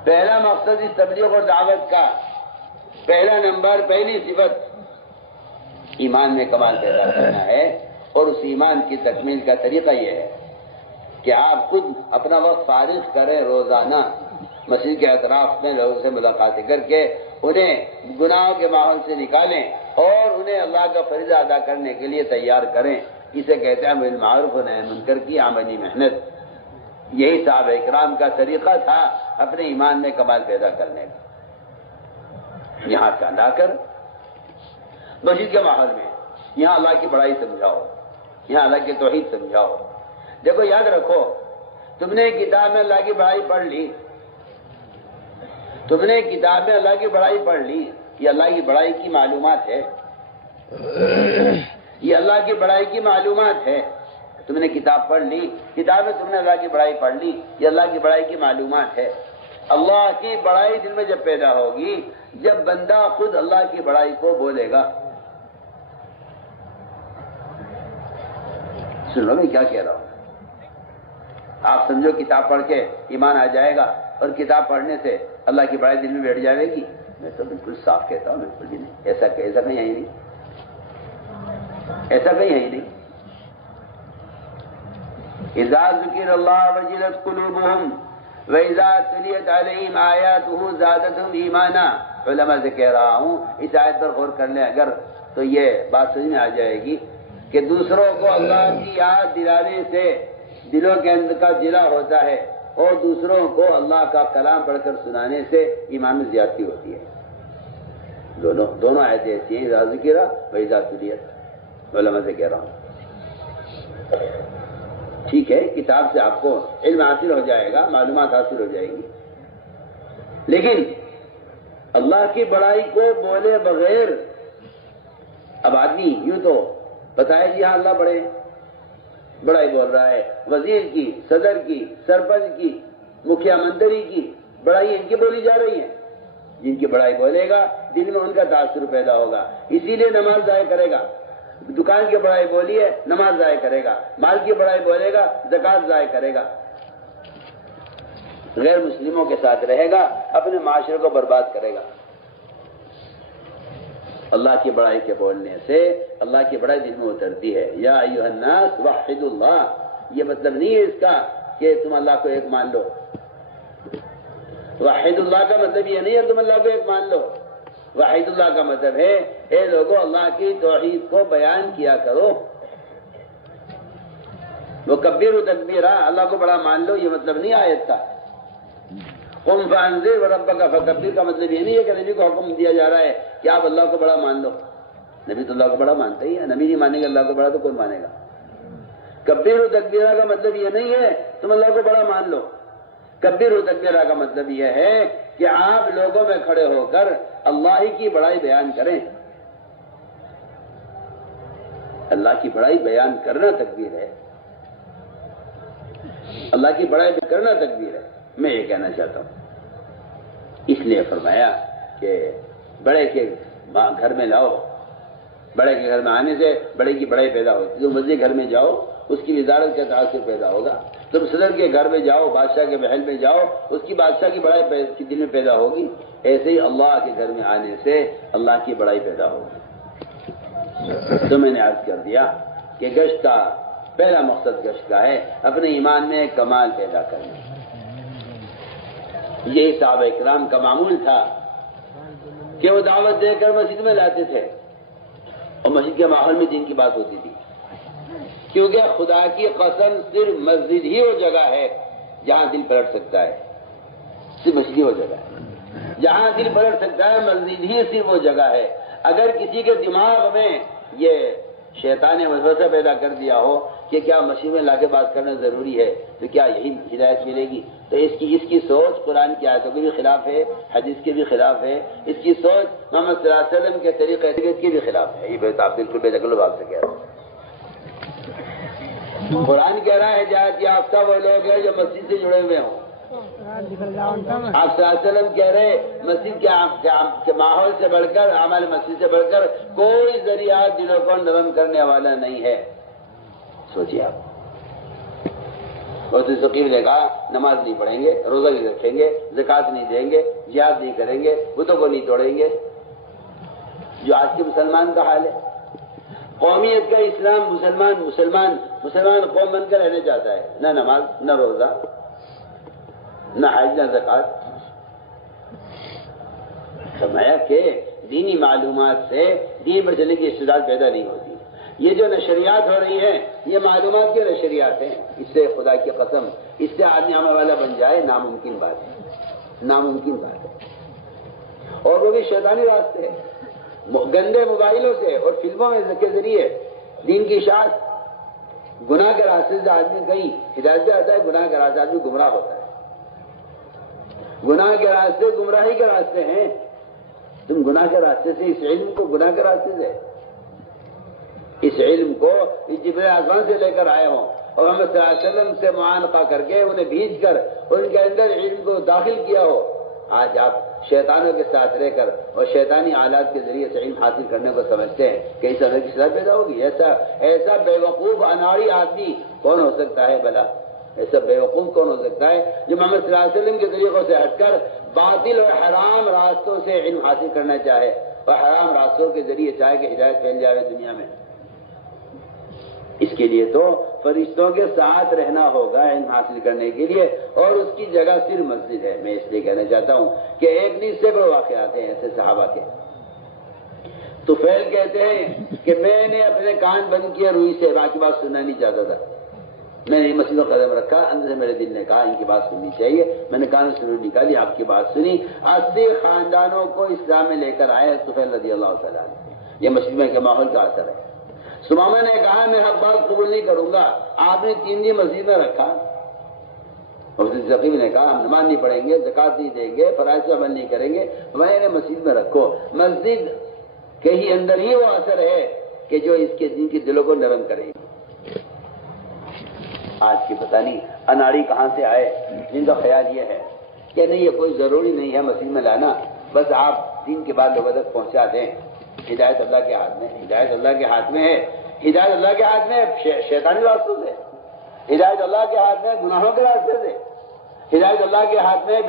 پہلا مقصد اس تبلیغ اور دعوت کا، پہلا نمبر، پہلی صفت ایمان میں کمال پیدا کرنا ہے، اور اس ایمان کی تکمیل کا طریقہ یہ ہے کہ آپ خود اپنا وقت فارغ کریں، روزانہ مسجد کے اطراف میں لوگوں سے ملاقاتیں کر کے انہیں گناہوں کے ماحول سے نکالیں اور انہیں اللہ کا فریضہ ادا کرنے کے لیے تیار کریں۔ اسے کہتے ہیں بالمعروف و نہی عن المنکر کی عملی محنت۔ یہی صحابہ اکرام کا طریقہ تھا اپنے ایمان میں کمال پیدا کرنے کا۔ یہاں سے لا کر مسجد کے ماحول میں یہاں اللہ کی بڑائی سمجھاؤ، یہاں اللہ کی توحید سمجھاؤ۔ دیکھو یاد رکھو، تم نے کتاب میں اللہ کی بڑائی پڑھ لی، تم نے کتاب میں اللہ کی بڑائی پڑھ لی، یہ اللہ کی بڑائی کی معلومات ہے، یہ اللہ کی بڑائی کی معلومات ہے۔ تم نے کتاب پڑھ لی، کتاب میں تم نے اللہ کی بڑائی پڑھ لی، یہ اللہ کی بڑائی کی معلومات ہے۔ اللہ کی بڑائی دل میں جب پیدا ہوگی، جب بندہ خود اللہ کی بڑائی کو بولے گا۔ سنو میں کیا کہہ رہا ہوں، آپ سمجھو کتاب پڑھ کے ایمان آ جائے گا اور کتاب پڑھنے سے اللہ کی بڑائی دل میں بیٹھ جائے گی؟ میں تو بالکل صاف کہتا ہوں، بالکل بھی نہیں، ایسا کہیں ہے ہی نہیں، ایسا کہیں ہے ہی نہیں۔ اذا ذکر اللہ وجلت قلوبہم وَإِذَا تُلِيَتْ عَلَيْهِمْ آيَاتُهُ زَادَتْهُمْ ایمانا۔ علماء سے کہہ رہا ہوں اس آیت پر غور کر لیں اگر تو یہ بات سمجھ میں آ جائے گی کہ دوسروں کو اللہ کی یاد دلانے سے دلوں کے اندر کا جلا ہوتا ہے، اور دوسروں کو اللہ کا کلام پڑھ کر سنانے سے ایمان میں زیادتی ہوتی ہے۔ دونوں آیتیں ایسی ہیں، اذا ذکر و اذا تلیت، علماء سے کہہ رہا ہوں۔ ٹھیک ہے، کتاب سے آپ کو علم حاصل ہو جائے گا، معلومات حاصل ہو جائے گی، لیکن اللہ کی بڑائی کو بولے بغیر اب آدمی یوں تو بتائے جی ہاں اللہ بڑے، بڑائی بول رہا ہے، وزیر کی، صدر کی، سرپنچ کی، مکھیا منتری کی بڑائی ان کی بولی جا رہی ہے۔ جن کی بڑائی بولے گا دل میں ان کا تاثر پیدا ہوگا، اسی لیے نماز ضائع کرے گا۔ دکان کی بڑائی بولی ہے، نماز ضائع کرے گا، مال کی بڑائی بولے گا، زکوٰۃ ضائع کرے گا، غیر مسلموں کے ساتھ رہے گا، اپنے معاشرے کو برباد کرے گا۔ اللہ کی بڑائی کے بولنے سے اللہ کی بڑائی دل میں اترتی ہے۔ یا ایھا الناس وحدوا اللہ، یہ مطلب نہیں ہے اس کا کہ تم اللہ کو ایک مان لو۔ وحید اللہ کا مطلب یہ نہیں ہے تم اللہ کو ایک مان لو۔ وحید اللہ کا مطلب ہے اے لوگوں اللہ کی توحید کو بیان کیا کرو۔ وہ کبیر تکبیرہ، اللہ کو بڑا مان لو، یہ مطلب نہیں آیت کا۔ قم فانذر وربک فکبر کا مطلب یہ نہیں ہے کہ نبی کو حکم دیا جا رہا ہے کہ آپ اللہ کو بڑا مان لو۔ نبی تو اللہ کو بڑا مانتا ہی ہے، نبی نہیں مانے گا اللہ کو بڑا تو کون مانے گا؟ کبیر و تکبیرہ کا مطلب یہ نہیں ہے تم اللہ کو بڑا مان لو۔ کبیر و تکبیرہ کا مطلب یہ ہے کہ آپ لوگوں میں کھڑے ہو کر اللہ ہی کی بڑائی بیان کریں۔ اللہ کی بڑائی بیان کرنا تکبیر ہے، اللہ کی بڑائی کرنا تکبیر ہے۔ میں یہ کہنا چاہتا ہوں، اس لیے فرمایا کہ بڑے کے گھر میں لاؤ، بڑے کے گھر میں آنے سے بڑے کی بڑائی پیدا ہوتی ہے۔ تم وزیر گھر میں جاؤ، اس کی وزارت کا تاثر پیدا ہوگا۔ تم صدر کے گھر میں جاؤ، بادشاہ کے محل میں جاؤ، اس کی بادشاہ کی بڑائی کی دل میں پیدا ہوگی۔ ایسے ہی اللہ کے گھر میں آنے سے اللہ کی بڑائی پیدا ہوگی۔ تو میں نے عرض کر دیا کہ گشت کا پہلا مقصد گشت کا ہے اپنے ایمان میں کمال پیدا کرنا۔ یہی صحابہ اکرام کا معمول تھا کہ وہ دعوت دے کر مسجد میں لاتے تھے، اور مسجد کے ماحول میں دین کی بات ہوتی تھی، کیونکہ خدا کی قسم صرف مسجد ہی وہ جگہ ہے جہاں دل پلٹ سکتا ہے۔ صرف مسجد ہی وہ جگہ ہے جہاں دل پلٹ سکتا ہے، مسجد ہی صرف وہ جگہ ہے۔ اگر کسی کے دماغ میں یہ شیطان نے وسوسہ پیدا کر دیا ہو کہ کیا مسجد میں لا کے بات کرنا ضروری ہے، تو کیا یہی ہدایت ملے گی؟ تو اس کی سوچ قرآن کی آیتوں کے بھی خلاف ہے، حدیث کے بھی خلاف ہے، اس کی سوچ محمد صلی اللہ علیہ وسلم کے طریقے کے بھی خلاف ہے۔ یہ بات آپ بالکل بے دخل آپ سے کہہ رہے ہیں۔ قرآن کہہ رہا ہے ہدایت یافتہ وہ لوگ ہیں جو مسجد سے جڑے ہوئے ہوں۔ آپ صلی اللہ علیہ وسلم کہہ رہے مسجد کے ماحول سے بڑھ کر، اعمال مسجد سے بڑھ کر کوئی ذریعہ دلوں کو نرم کرنے والا نہیں ہے۔ سوچیے آپ، اور ثقیف نے کہا نماز نہیں پڑھیں گے، روزہ نہیں رکھیں گے، زکوٰۃ نہیں دیں گے، جہاد نہیں کریں گے، بتوں کو نہیں توڑیں گے، جو آج کے مسلمان کا حال ہے۔ قومیت کا اسلام مسلمان قوم بن کر رہنا چاہتا ہے، نہ نماز، نہ روزہ، نہ حج، نہ زکوٰۃ۔ فرمایا کہ دینی معلومات سے دین پر چلنے کی استعداد پیدا نہیں ہوتی۔ یہ جو نشریات ہو رہی ہیں یہ معلومات کی نشریات ہیں، اس سے خدا کی قسم اس سے آدمی عمل والا بن جائے ناممکن بات ہے، ناممکن بات ہے۔ اور وہ بھی شیطانی راستے، گندے موبائلوں سے اور فلموں کے ذریعے دین کی اشاعت، گناہ کے راستے سے آدمی کہیں ہدایت سے آتا ہے، گناہ کے راستے آدمی گمراہ ہوتا ہے۔ گناہ کے راستے گمراہی کے راستے ہیں۔ تم گناہ کے راستے سے، اس علم کو گناہ کے راستے سے، اس علم کو اس جبرائیل آسمان سے لے کر آئے ہوں اور محمد صلی اللہ علیہ وسلم سے معانقہ کر کے انہیں بھیج کر ان کے اندر علم کو داخل کیا ہو، آج آپ شیطانوں کے ساتھ رہ کر اور شیطانی آلات کے ذریعے سے علم حاصل کرنے کو سمجھتے ہیں کہ اس طرح کی اصلاح پیدا ہوگی۔ ایسا بیوقوف اناڑی آدمی کون ہو سکتا ہے بھلا؟ ایسا بیوقوف کون ہو سکتا ہے جو محمد صلی اللہ علیہ وسلم کے طریقوں سے ہٹ کر باطل اور حرام راستوں سے علم حاصل کرنا چاہے اور حرام راستوں کے ذریعے چاہے کہ ہدایت پھیل جائے دنیا میں؟ اس کے لیے تو فرشتوں کے ساتھ رہنا ہوگا علم حاصل کرنے کے لیے، اور اس کی جگہ صرف مسجد ہے۔ میں اس لیے کہنا چاہتا ہوں کہ ایک نہیں سے بڑے واقعات ہیں ایسے صحابہ کے۔ طفیل کہتے ہیں کہ میں نے اپنے کان بند کیے روئی سے، باقی بات سننا نہیں چاہتا تھا۔ میں نے مسجد کا قدم رکھا، اندر سے میرے دل نے کہا ان کی بات سننی چاہیے، میں نے کانوں سے نکالی، آپ کی بات سنی، 80 خاندانوں کو اسلام میں لے کر آئے طفیل رضی اللہ تعالیٰ عنہ۔ یہ مسجد میں کے ماحول کا اثر ہے۔ سمامہ نے کہا میں حق بات قبول نہیں کروں گا، آپ نے 3 دن مسجد میں رکھا۔ ثقیف نے کہا ہم نماز نہیں پڑھیں گے، زکوٰۃ نہیں دیں گے، فرائض پر عمل نہیں کریں گے، میں نے مسجد میں رکھو۔ مسجد کے ہی اندر ہی وہ اثر ہے کہ جو اس کے دین کے دلوں کو نرم کرے گی۔ آج کی پتہ نہیں اناڑی کہاں سے آئے جن کا خیال یہ ہے کہ نہیں یہ کوئی ضروری نہیں ہے مسجد میں لانا، بس آپ دین کے بعد لوگوں تک پہنچا دیں۔ ہدایت اللہ کے ہاتھ میں، ہدایت اللہ کے ہاتھ میں ہے، ہدایت اللہ کے ہاتھ میں شیطانی راستوں سے، ہدایت اللہ کے ہاتھ میں گناہوں کے راستے سے، ہدایت اللہ کے ہاتھ میں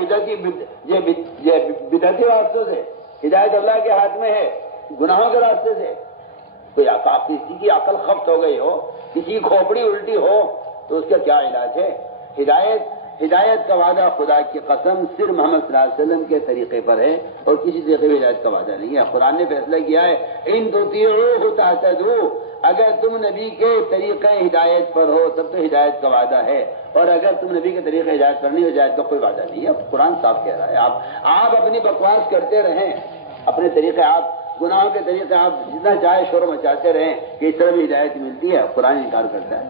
بدعتی راستوں سے، ہدایت اللہ کے ہاتھ میں ہے گناہوں کے راستے سے۔ کوئی کسی کی عقل خفت ہو گئی ہو، کسی کی کھوپڑی الٹی ہو تو اس کا کیا علاج ہے؟ ہدایت کا وعدہ خدا کی قسم صرف محمد صلی اللہ علیہ وسلم کے طریقے پر ہے اور کسی طریقے میں ہدایت کا وعدہ نہیں ہے۔ قرآن نے فیصلہ کیا ہے ان تطیعوہ تہتدوا، اگر تم نبی کے طریقے ہدایت پر ہو تب تو ہدایت کا وعدہ ہے، اور اگر تم نبی کے طریقے ہدایت پر نہیں ہو ہدایت کا کوئی وعدہ نہیں ہے۔ قرآن صاف کہہ رہا ہے آپ اپنی بکواس کرتے رہیں، اپنے طریقے آپ گناہوں کے طریقے آپ جتنا چاہے شور مچاتے رہیں کہ اس طرح بھی ہدایت ملتی ہے، قرآن انکار کرتا ہے۔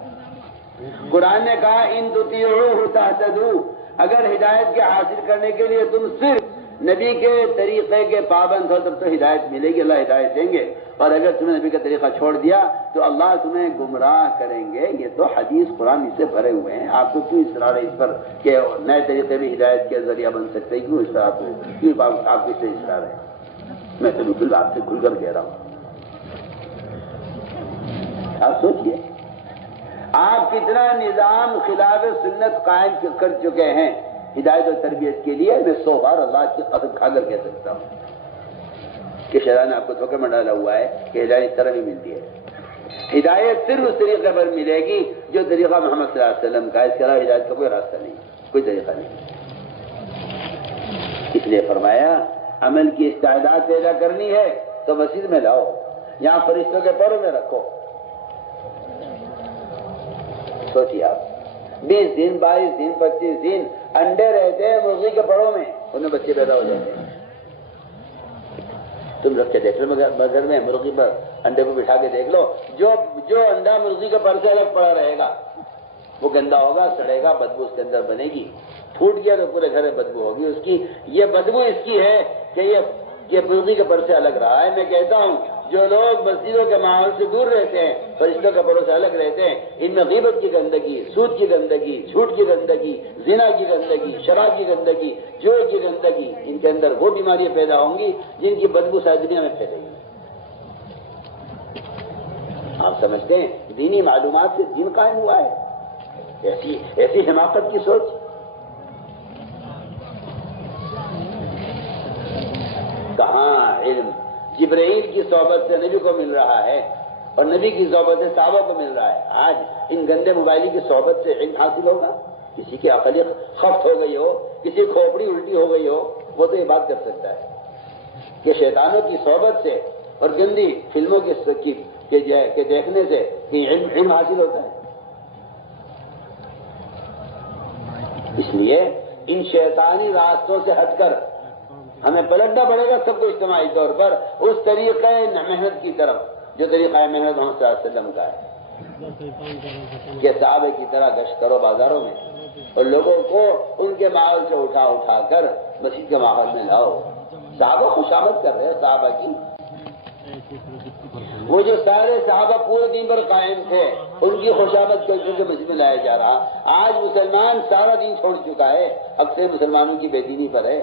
قرآن نے کہا ان تطیعوہ تہتدوا، اگر ہدایت کے حاصل کرنے کے لیے تم صرف نبی کے طریقے کے پابند ہو تب تو ہدایت ملے گی، اللہ ہدایت دیں گے، اور اگر تم نے نبی کا طریقہ چھوڑ دیا تو اللہ تمہیں گمراہ کریں گے۔ یہ تو حدیث قرآن اس سے بھرے ہوئے ہیں، آپ کو کیوں اصرار ہے اس پر کہ نئے طریقے بھی ہدایت کے ذریعہ بن سکتے ہیں؟ کیوں اس طرح آپ کو اس سے اصرار ہے؟ میں تو بالکل آپ سے کھل کر کہہ رہا ہوں، آپ سوچئے آپ کتنا نظام خلاف سنت قائم کر چکے ہیں ہدایت اور تربیت کے لیے۔ میں 100 بار اللہ کی قسم کھا کر کہہ سکتا ہوں کہ شیطان نے آپ کو دھوکے میں ڈالا ہوا ہے کہ ہدایت اس طرح بھی ملتی ہے۔ ہدایت صرف اس طریقے پر ملے گی جو طریقہ محمد صلی اللہ علیہ وسلم کا ہے، اس کے علاوہ ہدایت کا کوئی راستہ نہیں، کوئی طریقہ نہیں۔ اس لیے فرمایا عمل کی استعداد پیدا کرنی ہے تو مسجد میں لاؤ، یہاں فرشتوں کے پیروں میں رکھو۔ سوچیے آپ 20 دن 22 دن 25 دن انڈے رہتے ہیں مرغی کے پروں میں، ان میں بچے پیدا ہو جاتے ہیں۔ تم رکھ کے دیکھ لو گھر میں مرغی پر انڈے کو بٹھا کے دیکھ لو، جو انڈا مرغی کے پر سے الگ پڑا رہے گا وہ گندا ہوگا، سڑے گا، بدبو اس کے اندر بنے گی، پھوٹ گیا تو پورے گھر میں بدبو ہوگی اس کی۔ یہ بدبو اس کی ہے کہ یہ مرغی کے پر سے الگ رہا ہے۔ میں کہتا ہوں جو لوگ مسجدوں کے ماحول سے دور رہتے ہیں، فرشتوں کے پروں سے الگ رہتے ہیں، ان میں غیبت کی گندگی، سود کی گندگی، جھوٹ کی گندگی، زنا کی گندگی، شراب کی گندگی، جوع کی گندگی، ان کے اندر وہ بیماریاں پیدا ہوں گی جن کی بدبو ساری دنیا میں پھیلے گی۔ آپ سمجھتے ہیں دینی معلومات سے دین قائم ہوا ہے؟ ایسی حماقت کی سوچ! کہاں علم جبرائیل کی صحبت سے نبی کو مل رہا ہے اور نبی کی صحبت سے صحابہ کو مل رہا ہے۔ آج ان گندے موبائل کی صحبت سے علم حاصل ہوگا؟ کسی کی عقل خفت ہو گئی ہو، کسی کی کھوپڑی الٹی ہو گئی ہو، وہ تو یہ بات کر سکتا ہے کہ شیطانوں کی صحبت سے اور گندی فلموں کے دیکھنے سے علم حاصل ہوتا ہے۔ اس لیے ان شیطانی راستوں سے ہٹ کر ہمیں پلٹنا پڑے گا سب کو اجتماعی طور پر اس طریقہ محنت کی طرف جو طریقہ محنت محمد صلی اللہ علیہ وسلم کا ہے کہ صحابہ کی طرح گشت کرو بازاروں میں اور لوگوں کو ان کے ماحول سے اٹھا کر مسجد کے ماحول میں لاؤ۔ صحابہ خوشامد کر رہے ہیں صحابہ کی، وہ جو سارے صحابہ پورے دین پر قائم تھے ان کی خوشامد کر کے مسجد میں لایا جا رہا۔ آج مسلمان سارا دین چھوڑ چکا ہے، اکثر مسلمانوں کی بے دینی پر ہے،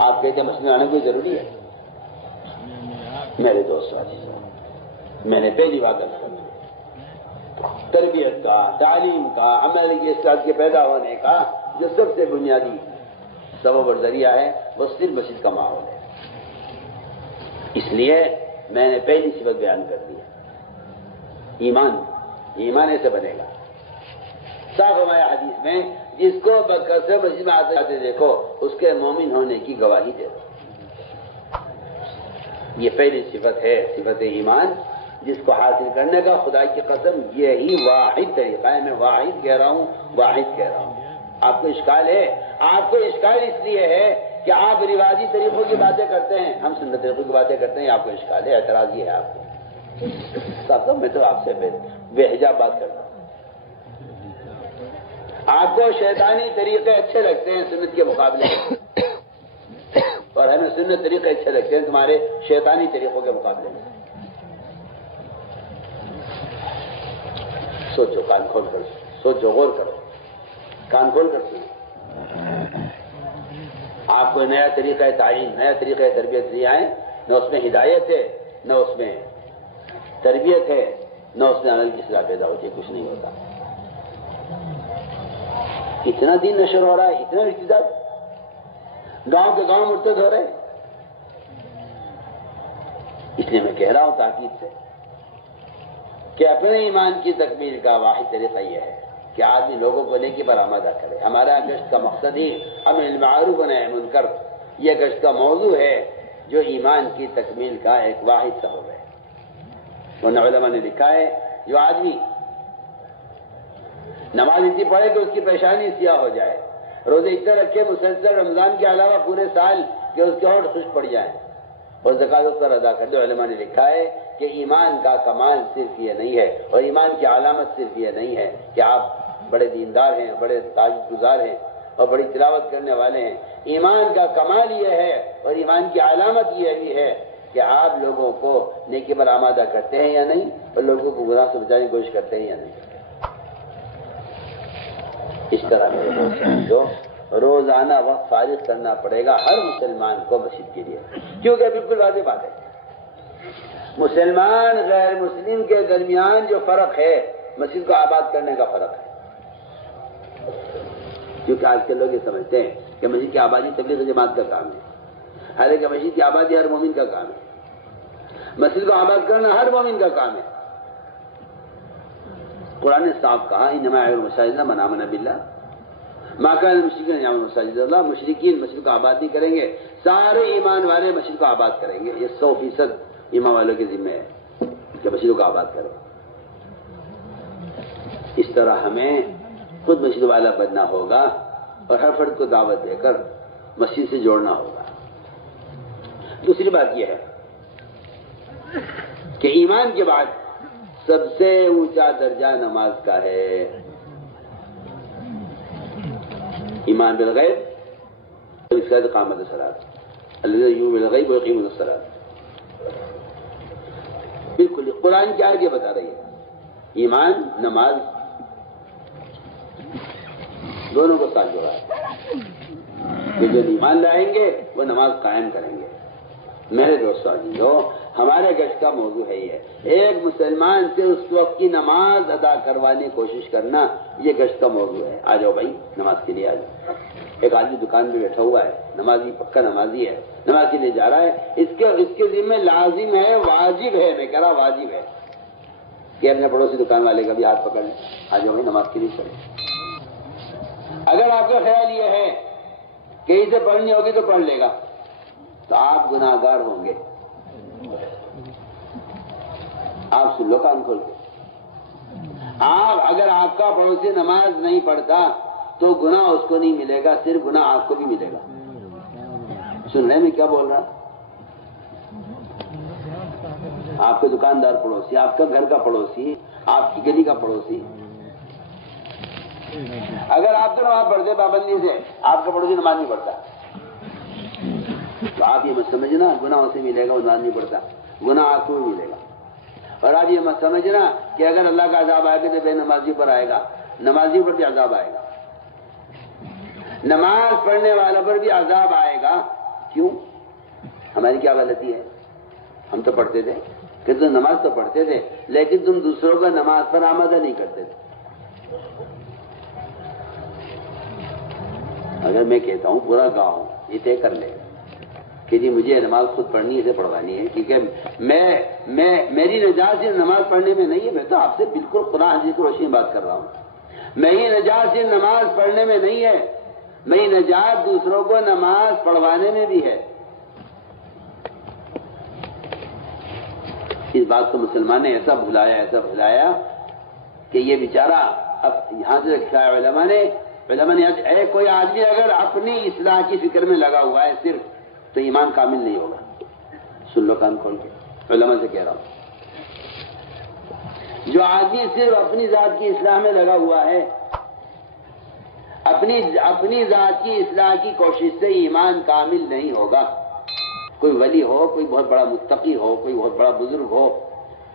آپ کہتے ہیں مسجد میں آنا کوئی ضروری ہے؟ میرے دوست میں نے پہلی بات کر دی، تربیت کا، تعلیم کا، عمل کی اصلاح کے پیدا ہونے کا جو سب سے بنیادی سبب اور ذریعہ ہے وہ صرف مسجد کا ماحول ہے۔ اس لیے میں نے پہلی صفت بیان کر دی ہے، ایمان ایسے بنے گا۔ صاف ہمارے حدیث میں جس کو بکثرت مسجد میں آتے دیکھو اس کے مومن ہونے کی گواہی دے دو۔ یہ پہلی صفت ہے، صفت ایمان، جس کو حاصل کرنے کا خدا کی قسم یہی واحد طریقہ ہے. میں واحد کہہ رہا ہوں، واحد کہہ رہا ہوں. آپ کو اشکال ہے؟ آپ کو اشکال اس لیے ہے کہ آپ رواجی طریقوں کی باتیں کرتے ہیں، ہم سنت طریقوں کی باتیں کرتے ہیں. آپ کو اشکال ہے، اعتراض یہ ہے آپ کو. صاحب میں تو آپ سے بے حجاب بات کرتا ہوں. آپ کو شیطانی طریقے اچھے لگتے ہیں سنت کے مقابلے میں، اور ہمیں سنت طریقے اچھے لگتے ہیں تمہارے شیطانی طریقوں کے مقابلے میں. سوچو، کان کھول کر سوچو، غور کرو، کان کھول کر سنو. آپ کو نیا طریقہ تعلیم، نیا طریقہ تربیت لے آئیں، نہ اس میں ہدایت ہے، نہ اس میں تربیت ہے، نہ اس میں عمل کی اصلاح پیدا ہوتی ہے. کچھ نہیں ہوتا. اتنا دین نشر ہو رہا ہے، اتنا ارتداد، گاؤں کے گاؤں مرتد ہو رہے ہیں. اس لیے میں کہہ رہا ہوں تاکید سے کہ اپنے ایمان کی تکمیل کا واحد طریقہ یہ ہے کہ آدمی لوگوں کو لے کے برآمدہ کرے. ہمارا گشت کا مقصد ہی امر بالمعروف و نہی عن المنکر، یہ گشت کا موضوع ہے جو ایمان کی تکمیل کا ایک واحد سبب ہے. ورنہ علماء نے لکھا ہے جو آدمی نماز اتنی پڑھے کہ اس کی پیشانی سیاہ ہو جائے، روزے اتنے رکھے مسلسل رمضان کے علاوہ پورے سال کہ اس کے ہونٹ خشک پڑ جائیں، اور زکات اس پر ادا کر دے. علماء نے لکھا ہے کہ ایمان کا کمال صرف یہ نہیں ہے، اور ایمان کی علامت صرف یہ نہیں ہے کہ آپ بڑے دیندار ہیں، بڑے تہجد گزار ہیں اور بڑی تلاوت کرنے والے ہیں. ایمان کا کمال یہ ہے اور ایمان کی علامت یہ بھی ہے کہ آپ لوگوں کو نیکی پر آمادہ کرتے ہیں یا نہیں، اور لوگوں کو گناہ سے بچانے کی کوشش کرتے ہیں یا نہیں. اس طرح میرے دوست سمجھو، روزانہ وقت فارغ کرنا پڑے گا ہر مسلمان کو مسجد کے لیے، کیونکہ بالکل واضح بات ہے مسلمان غیر مسلم کے درمیان جو فرق ہے مسجد کو آباد کرنے کا فرق ہے. کیونکہ آج کے لوگ یہ سمجھتے ہیں کہ مسجد کی آبادی تبلیغ جماعت کا کام ہے، حالانکہ مسجد کی آبادی ہر مومن کا کام ہے. مسجد کو آباد کرنا ہر مومن کا کام ہے. قرآن نے صاف کہا انما یعمر المساجد من آمن باللہ ما کان المشرکین یعمرون مساجد اللہ. مشرکین مسجد کو آباد نہیں کریں گے، سارے ایمان والے مسجد کو آباد کریں گے. یہ 100% ایمان والوں کے ذمہ ہے کہ مسجد کو آباد کریں. اس طرح ہمیں خود مسجد والا بننا ہوگا اور ہر فرد کو دعوت دے کر مسجد سے جوڑنا ہوگا. دوسری بات یہ ہے کہ ایمان کے بعد سب سے اونچا درجہ نماز کا ہے. ایمان بالغیب اس کا اقامت الصلاۃ الذین یؤمنون بالغیب ویقیمون الصلاۃ. بالکل قرآن کے آگے بتا رہی ہے ایمان نماز دونوں کو ساتھ جوڑا ہے کہ جو ایمان لائیں گے وہ نماز قائم کریں گے. میرے دوستوں جو ہمارے گشت کا موضوع ہے یہ ایک مسلمان سے اس وقت کی نماز ادا کروانے کی کوشش کرنا، یہ گشت کا موضوع ہے. آ جاؤ بھائی نماز کے لیے آ جاؤ. ایک آدمی دکان پہ بیٹھا ہوا ہے، نمازی پکا نمازی ہے، نماز کے لیے جا رہا ہے. اس کے ذمہ لازم ہے، واجب ہے، میں کہہ رہا واجب ہے کہ اپنے پڑوسی دکان والے کا بھی ہاتھ پکڑ لیں. آ جاؤ بھائی نماز کے لیے چلیں. اگر آپ کا خیال یہ ہے کہ اسے پڑھنی ہوگی تو پڑھ لے گا تو آپ گناہ گار ہوں گے. آپ سن لو کان کھول کے. اگر آپ کا پڑوسی نماز نہیں پڑھتا تو گناہ اس کو نہیں ملے گا، صرف گناہ آپ کو بھی ملے گا. سن رہے میں کیا بول رہا؟ آپ کے دکاندار پڑوسی، آپ کا گھر کا پڑوسی، آپ کی گلی کا پڑوسی، اگر آپ تو نماز پڑھتے پابندی سے، آپ کا پڑوسی نماز نہیں پڑھتا تو آپ یہ مت سمجھنا گناہ اسے ملے گا، وہ نماز نہیں پڑھتا، گناہ آپ کو بھی ملے گا. اور آپ یہ مت سمجھنا کہ اگر اللہ کا عذاب آئے گا تو بے نمازی پر آئے گا، نمازی پر بھی عذاب آئے گا، نماز پڑھنے والا پر بھی عذاب آئے گا. کیوں؟ ہماری کیا غلطی ہے؟ ہم تو پڑھتے تھے کہ تم نماز تو پڑھتے تھے لیکن تم دوسروں کو نماز پر آمادہ نہیں کرتے تھے. اگر میں کہتا ہوں پورا گاؤں یہ طے کر لے کہ جی مجھے نماز خود پڑھنی ہے، اسے پڑھوانی ہے، کیونکہ میری نجات صرف نماز پڑھنے میں نہیں ہے. میں تو آپ سے بالکل قرآن حدیث کی روشنی بات کر رہا ہوں. میری نجات صرف نماز پڑھنے میں نہیں ہے، میری نجات دوسروں کو نماز پڑھوانے میں بھی ہے. اس بات کو مسلمان نے ایسا بھلایا کہ یہ بیچارہ اب یہاں سے رکھا ہے علماء نے کوئی آدمی اگر اپنی اصلاح کی فکر میں لگا ہوا ہے صرف تو ایمان کامل نہیں ہوگا. سن لو کان کھول کے، علماء سے کہہ رہا ہوں، جو آدمی صرف اپنی ذات کی اصلاح میں لگا ہوا ہے، اپنی ذات کی اصلاح کی کوشش سے ایمان کامل نہیں ہوگا. کوئی ولی ہو، کوئی بہت بڑا متقی ہو، کوئی بہت بڑا بزرگ ہو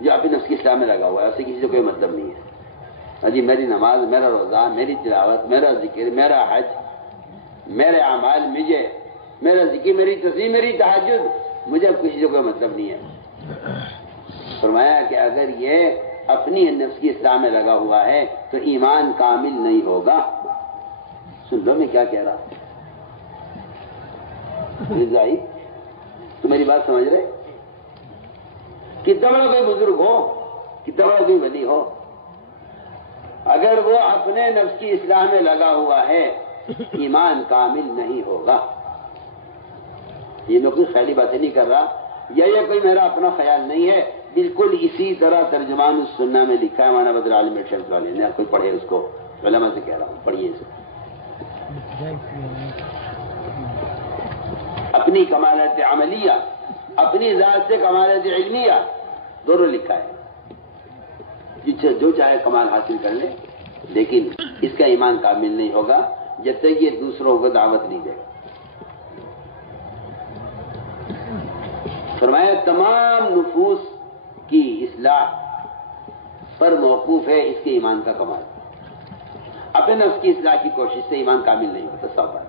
جو اپنی نفس کی اصلاح میں لگا ہوا ہے، اسے کسی سے کوئی مطلب نہیں ہے. جی میری نماز، میرا روزہ، میری تلاوت، میرا ذکر، میرا حج، میرے اعمال، میرا ذکر، میری تسبیح، میری تہجد، مجھے اب کسی سے کوئی مطلب نہیں ہے. فرمایا کہ اگر یہ اپنی نفس کی اصلاح میں لگا ہوا ہے تو ایمان کامل نہیں ہوگا. سن لو میں کیا کہہ رہا ہوں. تو میری بات سمجھ رہے؟ کتنا بڑا کوئی بزرگ ہو، کتنا بڑا کوئی ولی ہو، اگر وہ اپنے نفس کی اصلاح میں لگا ہوا ہے ایمان کامل نہیں ہوگا. یہ میں کوئی خیالی باتیں نہیں کر رہا، یا یہ کوئی میرا اپنا خیال نہیں ہے، بالکل اسی طرح ترجمان السنہ میں لکھا ہے مولانا بدر عالم شمس والے نے. کوئی پڑھے اس کو، علماء سے کہہ رہا ہوں پڑھیے اسے. اپنی کمالات عملیہ، اپنی ذات سے کمالات علمیہ دونوں لکھا ہے. جو چاہے کمال حاصل کر لے، لیکن اس کا ایمان کامل نہیں ہوگا جب تک یہ دوسروں کو دعوت نہیں دے. فرمایا تمام نفوس کی اصلاح پر موقوف ہے اس کے ایمان کا کمال. اپنے نفس کی اصلاح کی کوشش سے ایمان کامل نہیں ہوتا. سب بات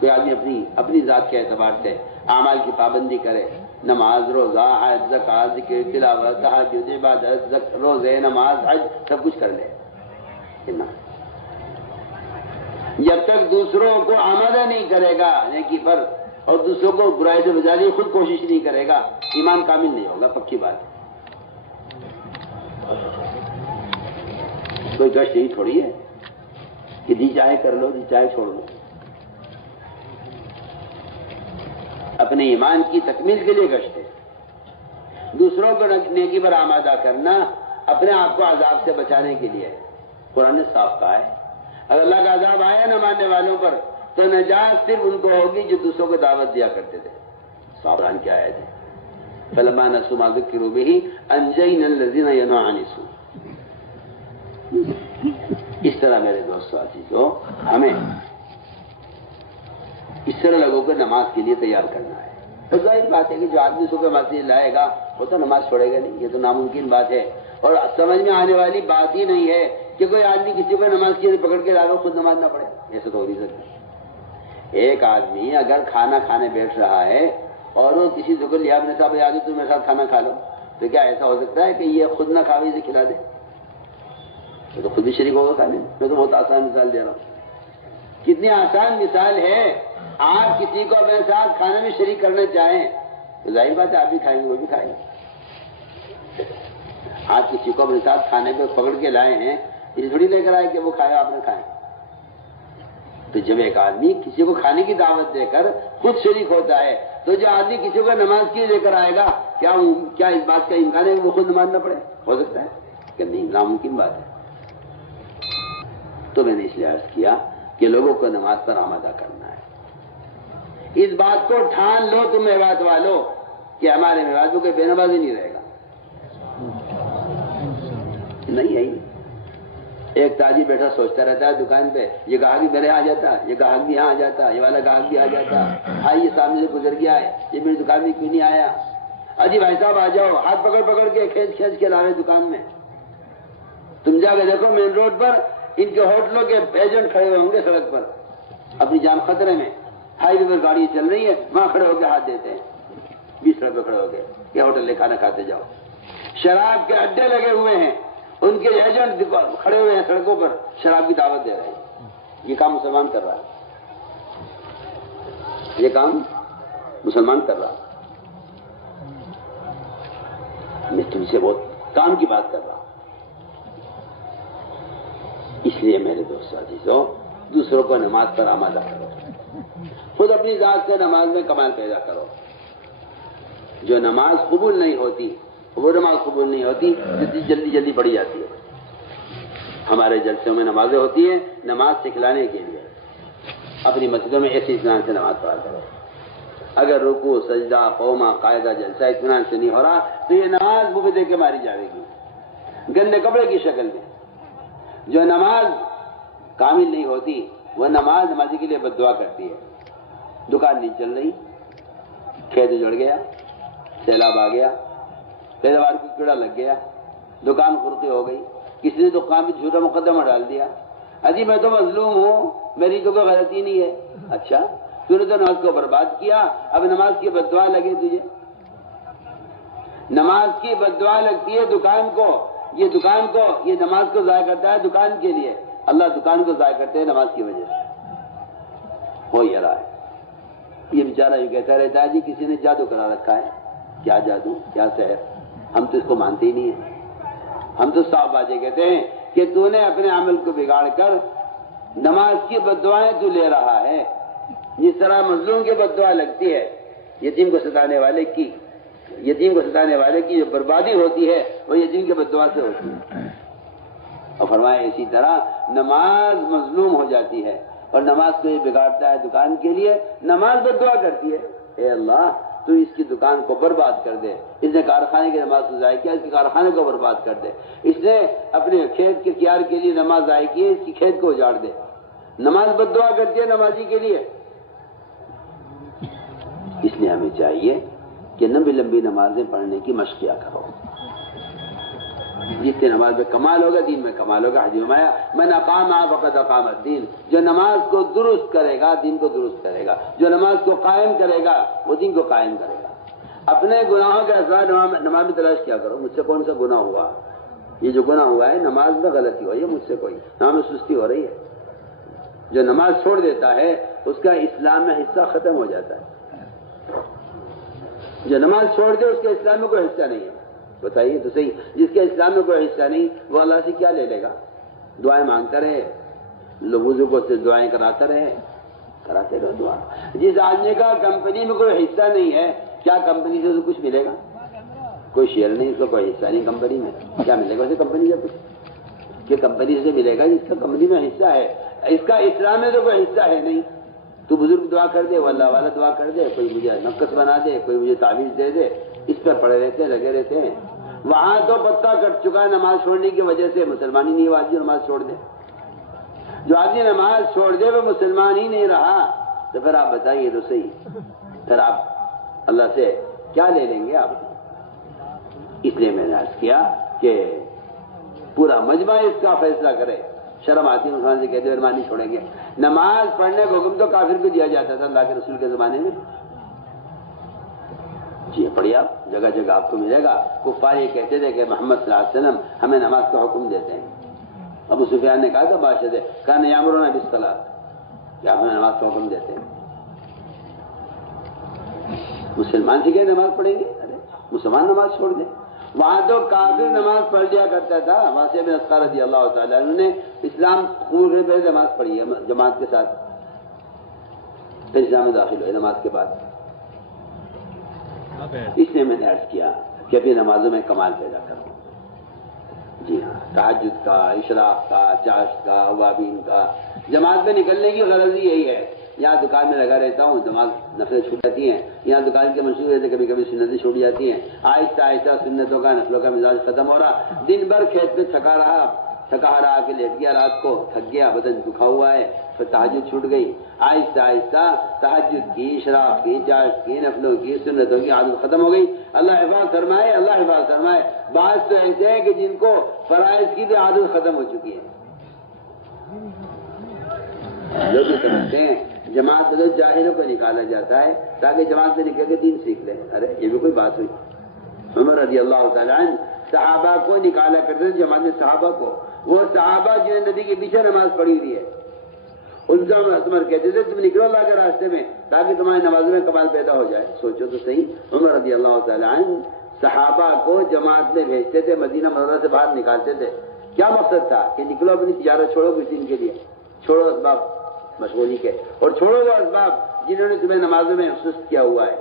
کوئی آدمی اپنی ذات کے اعتبار سے اعمال کی پابندی کرے، نماز، روزہ، حج، زکات، ذکر، تلاوت، تہجد، عبادت، روزے، نماز، حج سب کچھ کر لے، جب تک دوسروں کو آمادہ نہیں کرے گا نیکی پر اور دوسروں کو برائی سے بچانے کی خود کوشش نہیں کرے گا، ایمان کامل نہیں ہوگا. پکی بات. کوئی گشت یہی تھوڑی ہے کہ جی چاہے کر لو، جی چاہے چھوڑ لو. اپنے ایمان کی تکمیل کے لیے گشت ہے. دوسروں کو نیکی پر آمادہ کرنا اپنے آپ کو عذاب سے بچانے کے لیے. قرآن نے صاف کہا ہے اگر اللہ کا عذاب آیا نہ ماننے والوں پر تو نجات صرف ان کو ہوگی جو دوسروں کو دعوت دیا کرتے تھے. قرآن کی آیت ہے فَلَمَّا نَسُوا مَا ذُكِّرُوا بِهِ أَنجَيْنَا الَّذِينَ يَنْهَوْا عَنِ السُّوءِ. اس طرح میرے دوستو عزیزو، ہمیں اس طرح لوگوں کو نماز کے لیے تیار کرنا ہے. تو ظاہر بات ہے کہ جو آدمی صبح مسجد لائے گا وہ تو نماز چھوڑے گا نہیں، یہ تو ناممکن بات ہے. اور سمجھ میں آنے والی بات ہی نہیں ہے کہ کوئی آدمی کسی کو نماز کے لیے پکڑ کے لاگو خود نماز نہ پڑھے. ایسے تو ہو نہیں سکتا. ایک آدمی اگر کھانا کھانے بیٹھ رہا ہے اور وہ کسی سے لیا اپنے صاحب یاد تم میرے ساتھ کھانا کھا لو، تو کیا ایسا ہو سکتا ہے کہ یہ خود نہ کھاوے اسے کھلا دے؟ تو خود بھی شریک ہوگا کھانے. میں تو بہت آسان مثال دے رہا ہوں. کتنی آسان مثال ہے. آپ کسی کو اپنے ساتھ کھانے میں شریک کرنا چاہیں تو ظاہر بات ہے آپ بھی کھائیں گے، وہ بھی کھائیں گے. آپ کسی کو اپنے ساتھ کھانے پہ پکڑ کے لائے ہیں، یہ تھوڑی لے کر آئے کہ وہ کھائے آپ نے کھائے. تو جب ایک آدمی کسی کو کھانے کی دعوت دے کر خود شریک ہوتا ہے تو جو آدمی کسی کو نماز کے لے کر آئے گا کیا اس بات کا امکان ہے کہ وہ خود نماز نہ پڑھے؟ ہو سکتا ہے کہ نہیں؟ ناممکن بات ہے. تو میں نے اس لیے عرض کیا کہ لوگوں کو نماز پر آمادہ کرنا ہے. اس بات کو ٹھان لو تم میوات والو کہ ہمارے میوات میں کوئی بے نمازی نہیں رہے گا. نہیں ہے. ایک تاجر بیٹھا سوچتا رہتا ہے دکان پہ، یہ گاہک بھی میرے آ جاتا، یہ گاہک بھی یہاں آ جاتا، یہ والا گاہک بھی آ جاتا، یہ سامنے سے گزر گیا ہے، یہ میری دکان میں کیوں نہیں آیا؟ اجی بھائی صاحب آ جاؤ. ہاتھ پکڑ پکڑ کے کھینچ کھینچ کے لا رہے دکان میں. تم جا کے دیکھو مین روڈ پر ان کے ہوٹلوں کے ایجنٹ کھڑے ہوئے ہوں گے سڑک پر اپنی جان خطرے میں. ہائی وے پر گاڑی چل رہی ہے، وہاں کھڑے ہو کے ہاتھ دیتے ہیں. 20 سڑک پہ کھڑے ہو کے یہ ہوٹل لے کھانا کھاتے جاؤ. شراب کے اڈے لگے ہوئے ہیں، ان کے ایجنٹ کھڑے ہوئے ہیں سڑکوں پر، شراب کی دعوت دے رہے ہیں. یہ کام مسلمان کر رہا ہے. یہ کام مسلمان کر رہا. میں تم سے بہت کام کی بات کر رہا ہوں. اس لیے میرے دوست عزیزوں، دوسروں کو نماز پر آمادہ کرو، خود اپنی ذات سے نماز میں کمال پیدا کرو. جو نماز قبول نہیں ہوتی وہ نماز قبول نہیں ہوتی جتنی جلدی جلدی پڑھی جاتی ہے. ہمارے جلسوں میں نمازیں ہوتی ہیں نماز سکھلانے کے لیے. اپنی مسجدوں میں ایسی اطمینان سے نماز پڑھا کرو. اگر رکوع سجدہ قومہ قاعدہ جلسہ اطمینان سے نہیں ہو رہا تو یہ نماز بک دے کے ماری جائے گی گندے کپڑے کی شکل میں. جو نماز کامل نہیں ہوتی وہ نمازی کے لیے بد دعا کرتی ہے. دکان نہیں چل رہی، کھیت جڑ گیا، سیلاب آ گیا، پیداوار کو کیڑا لگ گیا، دکان خرقی ہو گئی، کسی نے دکان پہ جھوٹا مقدمہ ڈال دیا، اجی میں تو مظلوم ہوں، میری تو کوئی غلطی نہیں ہے. اچھا تو نے تو نماز کو برباد کیا، اب نماز کی بد دعا لگے تجھے. نماز کی بد دعا لگتی ہے دکان کو، یہ نماز کو ضائع کرتا ہے دکان کے لیے. اللہ دکان کو ضائع کرتے ہیں نماز کی وجہ سے. ہو یہ رہا ہے. یہ بیچارہ یہ کہتا رہتا ہے جی کسی نے جادو کرا رکھا ہے. کیا جادو، کیا سحر؟ ہم تو اس کو مانتے ہی نہیں ہیں. ہم تو صاف باتیں کہتے ہیں کہ تو نے اپنے عمل کو بگاڑ کر نماز کی بد دعائیں تو لے رہا ہے. جس طرح مظلوم کی بد دعا لگتی ہے، یتیم کو ستانے والے کی جو بربادی ہوتی ہے وہ یتیم کی بد دعا سے ہوتی ہے. اور فرمایا اسی طرح نماز مظلوم ہو جاتی ہے اور نماز کو یہ بگاڑتا ہے دکان کے لیے. نماز بد دعا کرتی ہے، اے اللہ تو اس کی دکان کو برباد کر دے. اس نے کارخانے کی نماز کو ضائع کیا، اس کے کارخانے کو برباد کر دے. اس نے اپنے کھیت کے کیار کے لیے نماز ضائع کی ہے، اس کی کھیت کو اجاڑ دے. نماز بد دعا کرتی ہے نمازی کے لیے. اس لیے ہمیں چاہیے کہ لمبی لمبی نمازیں پڑھنے کی مشق کیا کرو. جس سے نماز میں کمال ہوگا دین میں کمال ہوگا. حدیث میں آیا من اقام فقد اقام الدین. جو نماز کو درست کرے گا دین کو درست کرے گا. جو نماز کو قائم کرے گا وہ دین کو قائم کرے گا. اپنے گناہوں کے اثرات نماز میں تلاش کیا کرو. مجھ سے کون سا گناہ ہوا؟ یہ جو گناہ ہوا ہے نماز میں غلطی ہوئی ہے مجھ سے، کوئی نماز میں سستی ہو رہی ہے. جو نماز چھوڑ دیتا ہے اس کا اسلام میں حصہ ختم ہو جاتا ہے. جو نماز چھوڑ دے اس کے اسلام میں کوئی حصہ نہیں ہے. بتائیے تو صحیح، جس کے اسلام میں کوئی حصہ نہیں وہ اللہ سے کیا لے لے گا؟ دعائیں مانگتا رہے، لوگوں کو سے دعائیں کراتے رہو دعا. جس آدمی کا کمپنی میں کوئی حصہ نہیں ہے، کیا کمپنی سے اسے کچھ ملے گا؟ کوئی شیئر نہیں، اس کو کوئی حصہ نہیں کمپنی میں، کیا ملے گا اسے کمپنی سے کچھ؟ کہ کمپنی سے ملے گا جس کا کمپنی میں حصہ ہے. اس کا اسلام میں تو کوئی حصہ ہے نہیں. تو بزرگ دعا کر دے، وہ اللہ والا دعا کر دے، کوئی مجھے نقص بنا دے، کوئی مجھے تعویذ دے دے، اس پر پڑے رہتے ہیں، لگے رہتے ہیں. وہاں تو پتا کٹ چکا ہے نماز چھوڑنے کی وجہ سے. مسلمان ہی نہیں ہوا آدمی نماز چھوڑ دے. جو آدمی نماز چھوڑ دے وہ مسلمان ہی نہیں رہا. تو پھر آپ بتائیے تو صحیح، پھر آپ اللہ سے کیا لے لیں گے آپ؟ اس لیے میں نے عرض کیا کہ پورا مجمع اس کا فیصلہ کرے. شرم آتی ہے مسلمان سے کہتے ہیں نہیں چھوڑیں گے. نماز پڑھنے کا حکم تو کافر کو دیا جاتا تھا اللہ کے رسول کے زمانے میں. جی پڑھیے آپ، جگہ جگہ آپ کو ملے گا. کفار یہ کہتے تھے کہ محمد صلی اللہ علیہ وسلم ہمیں نماز کا حکم دیتے ہیں. ابو سفیان نے کہا تھا بادشاہ سے، کان یامرون بالصلاۃ، کیا ہمیں نماز کا حکم دیتے ہیں؟ مسلمان سے کہ نماز پڑھیں گے؟ ارے مسلمان نماز چھوڑ دیں. وہاں تو کافر نماز پڑھ لیا کرتا تھا. واسع بن اسقر رضی اللہ تعالیٰ عنہ نے اسلام قبول کرنے پہلے نماز پڑھی ہے جماعت کے ساتھ، پھر اسلام میں داخل ہوئے نماز کے بعد. اس لیے میں نے عرض کیا کہ ابھی نمازوں میں کمال پیدا کرو. جی ہاں، تہجد کا، اشراق کا، چاشت کا، اوابین کا. جماعت میں نکلنے کی غرض یہی ہے. یہاں دکان میں لگا رہتا ہوں، نماز نفلیں چھوٹ جاتی ہیں. یہاں دکان کے منصوبے سے کبھی کبھی سنتیں چھوٹ جاتی ہیں. آہستہ آہستہ سنتوں کا نفلوں کا مزاج ختم ہو رہا. دن بھر کھیت میں تھکا رہا کے لیٹ گیا، رات کو تھک گیا، بدن دکھا ہوا ہے، پھر تہجد چھوٹ گئی. آہستہ آہستہ تہجد کی، اشراق کی، چاشت کی، نفلوں کی، سنتوں کی عادت ختم ہو گئی. اللہ حفاظ فرمائے، اللہ حفاظ فرمائے. بعض تو ایسے ہیں کہ جن کو فرائض کی بھی عادت ختم ہو چکی ہے. لوگ سمجھتے ہیں جماعت میں جاہلوں کو نکالا جاتا ہے تاکہ جماعت میں نکل کے دین سیکھ لیں. ارے یہ بھی کوئی بات ہوئی؟ عمر رضی اللہ تعالیٰ عنہ صحابہ کو نکالا کرتے تھے جماعت میں. صحابہ کو، وہ صحابہ جنہوں نے نبی کے پیچھے نماز پڑھی ہوئی ہے، ان کا عمر کہتے تھے تم نکلو اللہ کے راستے میں تاکہ تمہاری نمازوں میں کمال پیدا ہو جائے. سوچو تو صحیح، عمر رضی اللہ تعالیٰ عنہ صحابہ کو جماعت میں بھیجتے تھے، مدینہ منورہ سے باہر نکالتے تھے. کیا مقصد تھا؟ کہ نکلو اپنی تجارت چھوڑو کسی دن کے لیے، چھوڑو اسباب مشغولی کے، اور چھوڑو وہ اسباب جنہوں نے تمہیں نمازوں میں سست کیا ہوا ہے.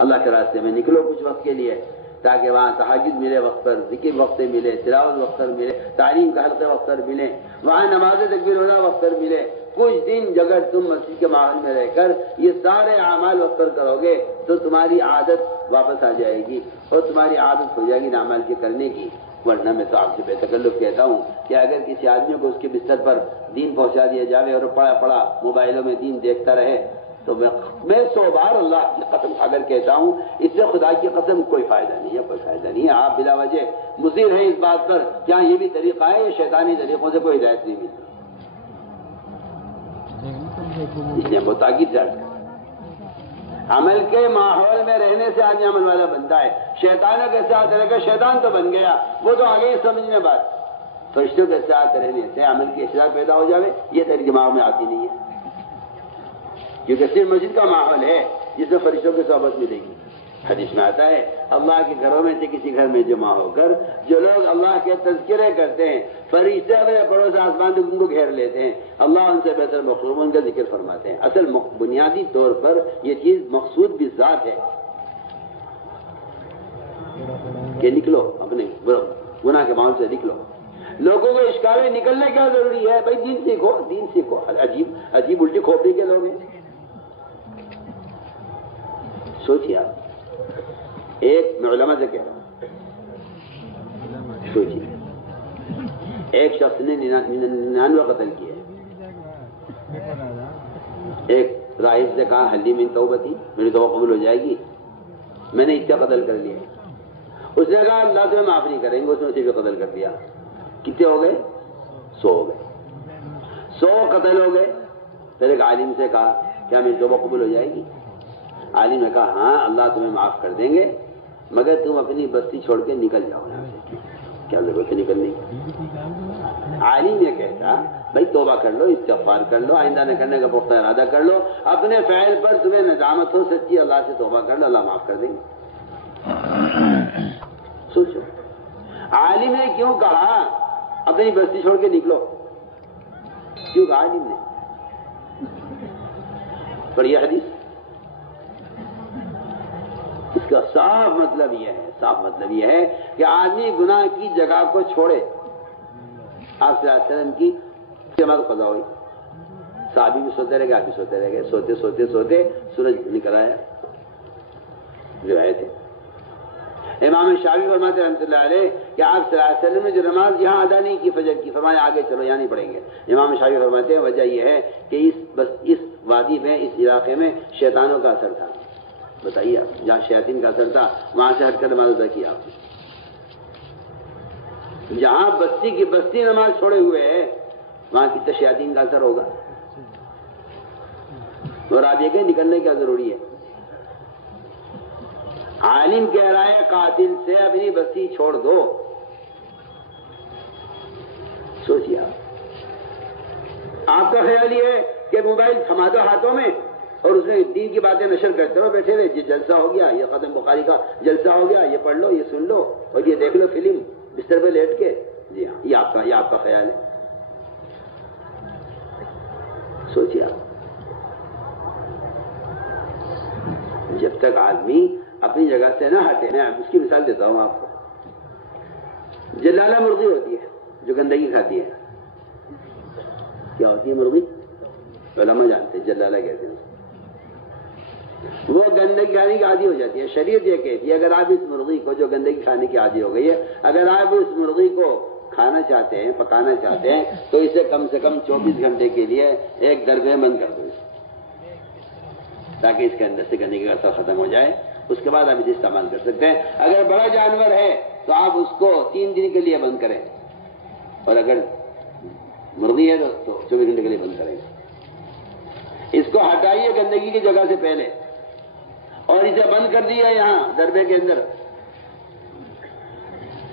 اللہ کے راستے میں نکلو کچھ وقت کے لیے، تاکہ وہاں تہجد ملے وقت پر، ذکر وقت پر ملے، تلاوت وقت پر ملے، تعلیم کا حلقے وقت پر ملے، وہاں نماز تکبیر اللہ وقت پر ملے۔ کچھ دن اگر تم مسجد کے ماحول میں رہ کر یہ سارے اعمال وقت پر کرو گے تو تمہاری عادت واپس آ جائے گی اور تمہاری عادت ہو جائے گی اعمال کے کرنے کی۔ ورنہ میں تو آپ سے بے تکلف کہتا ہوں کہ اگر کسی آدمی کو اس کے بستر پر دین پہنچا دیا جائے اور پڑا پڑا موبائلوں میں دین دیکھتا رہے تو میں 100 بار اللہ کی قسم اگر کہتا ہوں اس سے خدا کی قسم کوئی فائدہ نہیں ہے، کوئی فائدہ نہیں ہے۔ آپ بلا وجہ مصر ہیں اس بات پر کیا یہ بھی طریقہ ہے، یہ شیطانی طریقوں سے کوئی ہدایت نہیں ملتی، اس لیے وہ تاکید جائے عمل کے ماحول میں رہنے سے آدمی عمل والا بنتا ہے۔ شیطانوں کے ساتھ رہ کر شیطان تو بن گیا، وہ تو آگے ہی سمجھنے بات۔ فرشتوں کے ساتھ رہنے سے عمل کی اصلاح پیدا ہو جاوے یہ تیرے دماغ میں آتی نہیں ہے، کیونکہ صرف مسجد کا ماحول ہے جس میں فرشتوں کی صحبت ملے گی۔ حدیث میں آتا ہے اللہ کے گھروں میں سے کسی گھر میں جمع ہو کر جو لوگ اللہ کے تذکرے کرتے ہیں فرشتے اپنے پڑوس آسمان تک ان کو گھیر لیتے ہیں، اللہ ان سے بہتر مخلوق ان کا ذکر فرماتے ہیں۔ اصل بنیادی طور پر یہ چیز مقصود بھی ذات ہے کہ نکلو اپنے گناہ کے ماحول سے نکلو۔ لوگوں کو اشکال میں نکلنے کیا ضروری ہے؟ بھائی دین سیکھو، دین سیکھو۔ عجیب الٹی کھوپڑی کے لوگ ہیں۔ سوچیے آپ، ایک میں علماء سے کہہ رہا ہوں، سوچیے ایک شخص نے 99 قتل کیے، ایک راہب سے کہا حلی من توبتی، میری توبہ قبول ہو جائے گی، میں نے اتنا قتل کر لیا۔ اس نے کہا اللہ تمہیں معاف نہیں کریں گے، اس نے اسے بھی قتل کر دیا۔ کتنے ہو گئے؟ 100 ہو گئے، 100 قتل ہو گئے۔ پھر ایک عالم سے کہا کیا میری توبہ قبول ہو جائے گی؟ عالم نے کہا ہاں اللہ تمہیں معاف کر دیں گے مگر تم اپنی بستی چھوڑ کے نکل جاؤ یہاں سے، کیا ضرورت ہے نکلنے کی؟ عالم یہ کہتا بھائی توبہ کر لو، استغفار کر لو، آئندہ نہ کرنے کا پختہ ارادہ کر لو، اپنے فعل پر تمہیں ندامت ہو سچی اللہ سے توبہ کر لو، اللہ معاف کر دیں گے۔ سوچو عالم نے کیوں کہا اپنی بستی چھوڑ کے نکلو؟ کیوں کہا عالم نے؟ پڑھیے حدیث، اس کا صاف مطلب یہ ہے کہ آدمی گناہ کی جگہ کو چھوڑے۔ آپ صلی اللہ علیہ وسلم کی جماعت قضا ہوئی، صحابی بھی سوتے رہ گئے، آپ بھی سوتے رہ گئے، سوتے سوتے سوتے سورج نکل آیا، روایت ہے۔ امام شافعی فرماتے ہیں رحمۃ اللہ علیہ کہ آپ صلی اللہ علیہ وسلم نے جو نماز یہاں ادا نہیں کی فجر کی، فرمایا آگے چلو یہاں نہیں پڑھیں گے۔ امام شافعی فرماتے ہیں وجہ یہ ہے کہ اس وادی میں، اس علاقے میں شیطانوں کا اثر تھا۔ بتائیے آپ، جہاں شیاطین کا اثر تھا وہاں سے ہٹ کر نماز ادا کیا آپ نے۔ جہاں بستی کی بستی نماز چھوڑے ہوئے ہے وہاں کتنے شیاطین کا اثر ہوگا؟ اور آپ یہ کہ نکلنے کیا ضروری ہے؟ عالم کہہ رہا ہے قاتل سے اپنی بستی چھوڑ دو۔ سوچیے آپ کا خیال یہ ہے کہ موبائل تھما دو ہاتھوں میں اور اس میں دین کی باتیں نشر کرتے رہو، بیٹھے رہے، یہ جلسہ ہو گیا، یہ ختم بخاری کا جلسہ ہو گیا، یہ پڑھ لو، یہ سن لو اور یہ دیکھ لو فلم بستر پہ لیٹ کے۔ جی ہاں، یہ آپ کا خیال ہے؟ سوچیے آپ، جب تک آدمی اپنی جگہ سے نہ ہٹے، میں اس کی مثال دیتا ہوں آپ کو۔ جلالہ مرغی ہوتی ہے جو گندگی کھاتی ہے، کیا ہوتی ہے مرغی؟ علماء جانتے ہیں جلالہ کہتے ہیں، وہ گندگی کھانے کی عادی ہو جاتی ہے۔ شریعت یہ کہتی ہے اگر آپ اس مرغی کو جو گندگی کھانے کی عادی ہو گئی ہے، اگر آپ اس مرغی کو کھانا چاہتے ہیں، پکانا چاہتے ہیں تو اسے کم سے کم 24 گھنٹے کے لیے ایک دربے میں بند کر دو تاکہ اس کے اندر سے گندگی کا اثر ختم ہو جائے، اس کے بعد آپ اسے استعمال کر سکتے ہیں۔ اگر بڑا جانور ہے تو آپ اس کو 3 دن کے لیے بند کریں، اور اگر مرغی ہے تو 24 گھنٹے کے لیے بند کریں۔ اس کو ہٹائیے گندگی کی جگہ سے پہلے اور اسے بند کر دیا یہاں دربے کے اندر،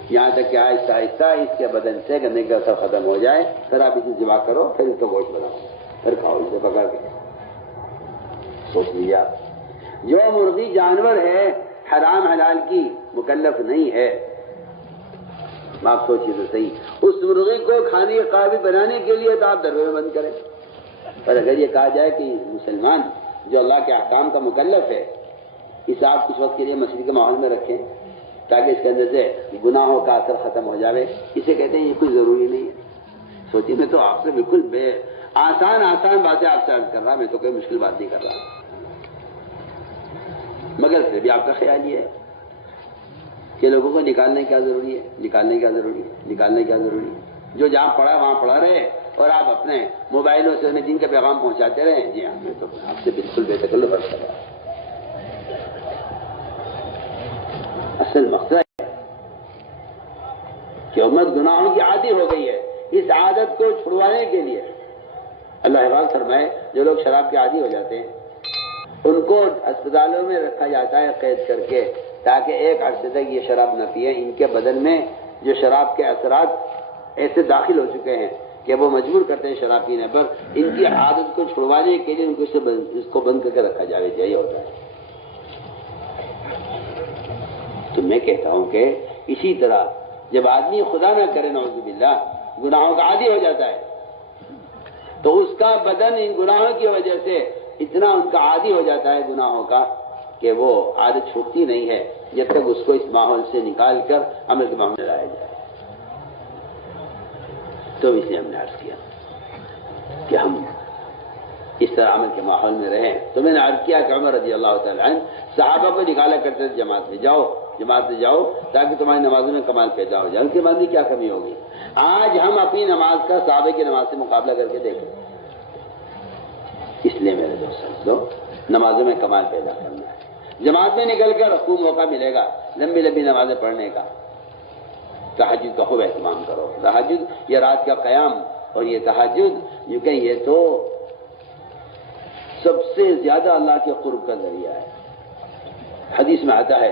یہاں تک کہ آہستہ آہستہ اس کے بدن سے گندگی کا اثر ختم ہو جائے، پھر آپ اسے ذبح کرو، پھر اس کو گوشت بناؤ، پھر کھاؤ اسے پکا کے۔ سوچ لیا، جو مرغی جانور ہے حرام حلال کی مکلف نہیں ہے، آپ سوچیے تو صحیح، اس مرغی کو کھانے کے قابل بنانے کے لیے تو آپ دربے میں بند کریں۔ پر اگر یہ کہا جائے کہ مسلمان جو اللہ کے احکام کا مکلف ہے اسے آپ کچھ وقت کے لیے مسجد کے ماحول میں رکھیں تاکہ اس کے اندر سے گناہوں کا اثر ختم ہو جائے. اسے کہتے ہیں یہ کوئی ضروری نہیں ہے. سوچیے میں تو آپ سے بالکل آسان باتیں آپ سے عرض کر رہا، میں تو کوئی مشکل بات نہیں کر رہا، مگر پھر بھی آپ کا خیال یہ ہے کہ لوگوں کو نکالنے کیا ضروری ہے. جو جہاں پڑھا وہاں پڑھا رہے اور آپ اپنے موبائلوں سے انہیں دین کا پیغام پہنچاتے رہے. جی ہاں، میں تو آپ سے بالکل بے تکلف عرض کر رہا ہوں. اصل مقصد ہے کہ امت گناہوں کی عادی ہو گئی ہے. اس عادت کو چھڑوانے کے لیے اللہ حفاظت فرمائے جو لوگ شراب کے عادی ہو جاتے ہیں ان کو اسپتالوں میں رکھا جاتا ہے قید کر کے تاکہ ایک عرصے تک یہ شراب نہ پیے. ان کے بدن میں جو شراب کے اثرات ایسے داخل ہو چکے ہیں کہ وہ مجبور کرتے ہیں شراب پینے پر. ان کی عادت کو چھڑوانے کے لیے ان کو اس کو بند کر کے رکھا جائے. یہی ہوتا ہے. تو میں کہتا ہوں کہ اسی طرح جب آدمی خدا نہ کرے نعوذ باللہ گناہوں کا عادی ہو جاتا ہے تو اس کا بدن ان گناہوں کی وجہ سے اتنا ان کا عادی ہو جاتا ہے گناہوں کا کہ وہ عادت چھوٹتی نہیں ہے جب تک اس کو اس ماحول سے نکال کر عمل کے ماحول میں لایا جائے. تو اس لیے ہم نے عرض کیا کہ ہم اس طرح عمل کے ماحول میں رہیں. تو میں نے عرض کیا کہ عمر رضی اللہ تعالیٰ عنہ صحابہ کو نکالا کرتے تھے جماعت میں جاؤ تاکہ تمہاری نمازوں میں کمال پیدا ہو جائے. ان کے بعد کیا کمی ہوگی؟ آج ہم اپنی نماز کا صحابہ کی نماز سے مقابلہ کر کے دیکھیں. اس لیے میرے دوستوں نمازوں میں کمال پیدا کرنا ہے. جماعت میں نکل کر خوب موقع ملے گا لمبی لمبی نمازیں پڑھنے کا. تہجد کا خوب اہتمام کرو. تہجد یہ رات کا قیام اور یہ تہجد یوں کہ یہ تو سب سے زیادہ اللہ کے قرب کا ذریعہ ہے. حدیث میں آتا ہے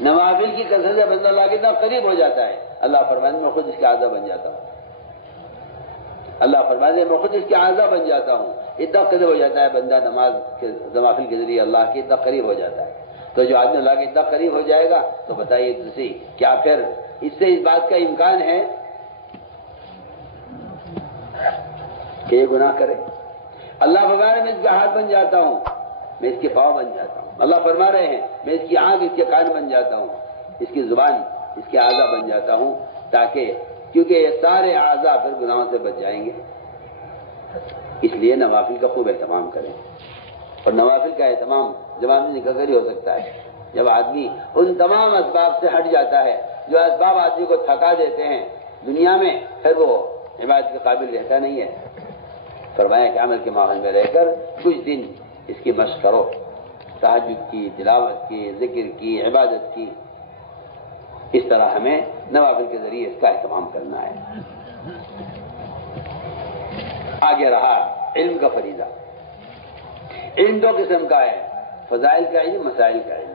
نوافل کی کثرت سے بندہ اللہ کے اتنا قریب ہو جاتا ہے. اللہ فرماتے میں خود اس کے اعضا بن جاتا ہوں. اللہ فرماتے میں خود اس کے اعضا بن جاتا ہوں. اتنا قریب ہو جاتا ہے بندہ نماز کے نوافل کے ذریعے اللہ کے اتنا قریب ہو جاتا ہے. تو جو آدمی اللہ کے اتنا قریب ہو جائے گا تو بتائیے دوسری کیا پھر اس سے اس بات کا امکان ہے کہ یہ گناہ کرے؟ اللہ فرما رہے میں اس کا ہاتھ بن جاتا ہوں، میں اس کے پاؤں بن جاتا ہوں. اللہ فرما رہے ہیں میں اس کی آنکھ اس کے کان بن جاتا ہوں، اس کی زبان اس کے اعضا بن جاتا ہوں تاکہ کیونکہ یہ سارے اعضا پھر گناہوں سے بچ جائیں گے. اس لیے نوافل کا خوب اہتمام کریں. اور نوافل کا اہتمام زبان سے نکل کر ہی ہو سکتا ہے جب آدمی ان تمام اسباب سے ہٹ جاتا ہے جو اسباب آدمی کو تھکا دیتے ہیں دنیا میں، پھر وہ عبادت کے قابل رہتا نہیں ہے. فرمایا کہ عمل کے ماحول میں رہ کر کچھ دن اس کی مشق کرو، تہجد کی، تلاوت کی، ذکر کی، عبادت کی. اس طرح ہمیں نوافل کے ذریعے اس کا اہتمام کرنا ہے. آگے رہا علم کا فریضہ. علم دو قسم کا ہے، فضائل کا علم، مسائل کا علم.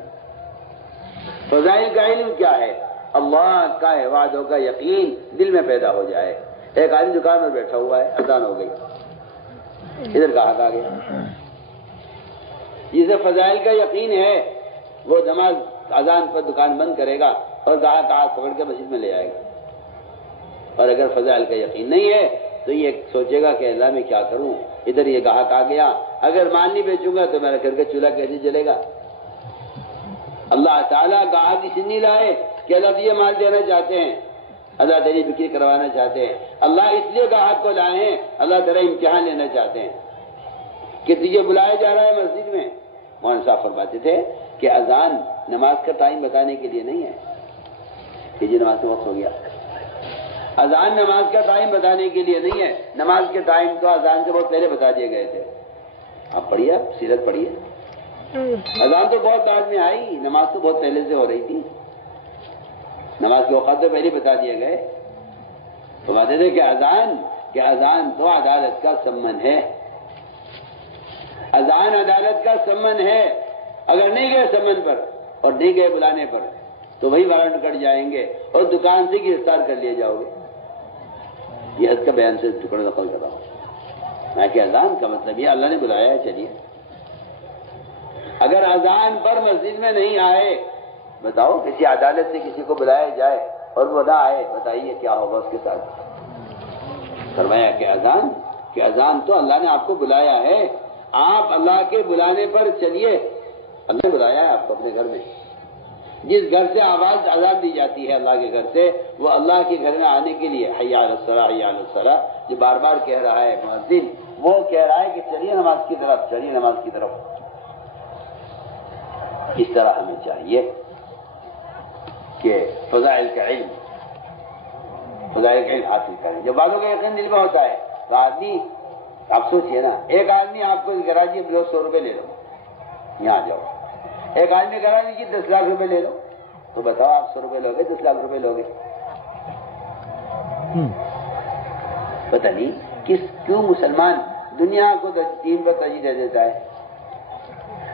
فضائل کا علم کیا ہے؟ اللہ کا وعدوں کا یقین دل میں پیدا ہو جائے. ایک آدمی دکان میں بیٹھا ہوا ہے، اذان ہو گئی، ادھر گاہک آ گیا، جسے فضائل کا یقین ہے وہ نماز اذان پر دکان بند کرے گا اور گاہک ہاتھ پکڑ کے مسجد میں لے آئے گا. اور اگر فضائل کا یقین نہیں ہے تو یہ سوچے گا کہ اللہ میں کیا کروں، ادھر یہ گاہک آ گیا، اگر مال نہیں بیچوں گا تو میرا گھر کا چولہا کیسے جلے گا. اللہ تعالیٰ گاہک اس نہیں لائے کہ اللہ یہ مال دینا چاہتے ہیں، اللہ تیری بکری کروانا چاہتے ہیں. اللہ اس لیے گاہک کو لائے ہیں، اللہ تیرا امتحان لینا چاہتے ہیں کہ تجھے بلایا جا رہا ہے مسجد میں. مولانا صاحب فرماتے تھے کہ اذان نماز کا ٹائم بتانے کے لیے نہیں ہے کہ جی نماز کا وقت ہو گیا. اذان نماز کا ٹائم بتانے کے لیے نہیں ہے. نماز کے ٹائم تو اذان سے بہت پہلے بتا دیے گئے تھے. آپ پڑھیے، سیرت پڑھیے. اذان تو بہت بعد میں آئی، نماز تو بہت پہلے سے ہو رہی تھی. نماز کے اوقات تو پہلے بتا دیے گئے. فرماتے تھے کہ اذان تو عدالت کا سمن ہے. اذان عدالت کا سمن ہے. اگر نہیں گئے سمن پر اور نہیں گئے بلانے پر تو وہی وارنٹ کٹ جائیں گے اور دکان سے گرفتار کر لیے جاؤ گے. یہ حد کا بیان سے ٹکڑا نقل کر رہا ہوں. میں کہ اذان کا مطلب یہ اللہ نے بلایا ہے، چلیے. اگر اذان پر مسجد میں نہیں آئے، بتاؤ کسی عدالت سے کسی کو بلایا جائے اور وہ نہ آئے، بتائیے کیا ہوگا اس کے ساتھ. فرمایا کہ اذان تو اللہ نے آپ کو بلایا ہے، آپ اللہ کے بلانے پر چلیے. اللہ نے بلایا ہے آپ کو اپنے گھر میں. جس گھر سے آواز اذان دی جاتی ہے اللہ کے گھر سے، وہ اللہ کے گھر میں آنے کے لیے حی علی الصلاۃ حی علی الصلاۃ جو بار بار کہہ رہا ہے مؤذن، وہ کہہ رہا ہے کہ چلیے نماز کی طرف، چلیے نماز کی طرف. اس طرح ہمیں چاہیے کہ فضائل کا علم حاصل کریں. جب بعضوں کا یقین دل میں ہوتا ہے تو آدمی، آپ سوچئے نا، ایک آدمی آپ کو گراجی 100 روپے لے لو، یہاں آ جاؤ. ایک آدمی کرا دیجیے 10 لاکھ روپے لے لو، تو بتاؤ آپ 100 روپے لوگے 10 لاکھ روپے لوگے؟ پتہ نہیں کیوں مسلمان دنیا کو دین پر ترجیح دے دیتا ہے.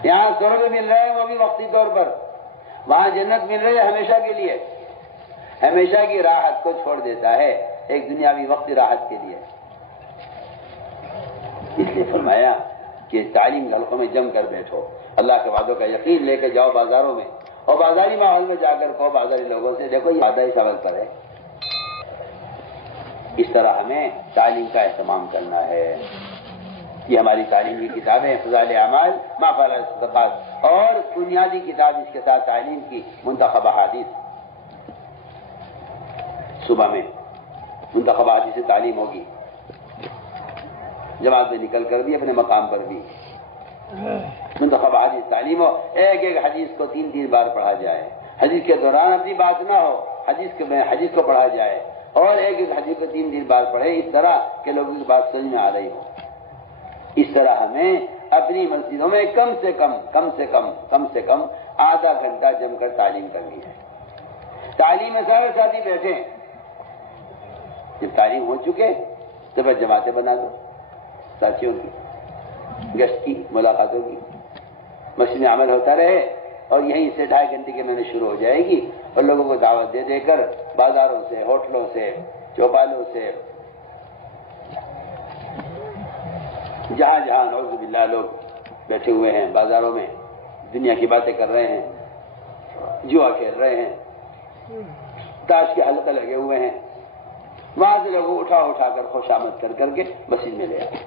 یہاں 100 روپے مل رہے ہیں وہ بھی وقتی طور پر، وہاں جنت مل رہی ہے ہمیشہ کے لیے. ہمیشہ کی راحت کو چھوڑ دیتا ہے ایک دنیاوی وقتی راحت کے لیے. اس لیے فرمایا کہ تعلیم حلقوں میں جم کر بیٹھو، اللہ کے وعدوں کا یقین لے کے جاؤ بازاروں میں، اور بازاری ماحول میں جا کر کہو بازاری لوگوں سے، دیکھو یہ وعدہ اس عمل پر ہے. اس طرح ہمیں تعلیم کا اہتمام کرنا ہے. یہ ہماری تعلیم کی کتابیں فضائل اعمال ما فعل الصدقات، اور بنیادی کتاب اس کے ساتھ تعلیم کی منتخب احادیث. صبح میں منتخب احادیث سے تعلیم ہوگی، جماعت میں نکل کر بھی اپنے مقام پر بھی منتخب حدیث تعلیم ہو. ایک حدیث کو 3 بار پڑھا جائے، حدیث کے دوران اپنی بات نہ ہو، حدیث کو پڑھا جائے، اور ایک حدیث کو 3 بار پڑھے، اس طرح کہ لوگوں کی بات سمجھ میں آ رہی ہو. اس طرح ہمیں اپنی مسجدوں میں کم سے کم آدھا گھنٹہ جم کر تعلیم کرنی ہے. تعلیم میں سارے ساتھی بیٹھے، جب تعلیم ہو چکے تو پھر جماعتیں بنا دو ساتھیوں کی، گشت کی، ملاقاتوں کی، مسجد میں عمل ہوتا رہے، اور یہیں سے 2.5 گھنٹے کے مہینے شروع ہو جائے گی، اور لوگوں کو دعوت دے دے کر بازاروں سے، ہوٹلوں سے، چوپالوں سے، جہاں نعوذ باللہ لوگ بیٹھے ہوئے ہیں بازاروں میں، دنیا کی باتیں کر رہے ہیں، جوا کھیل رہے ہیں، تاش کے حلقے لگے ہوئے ہیں، وہاں سے لوگوں اٹھا کر خوش آمد کر کے مسجد میں لے آئے.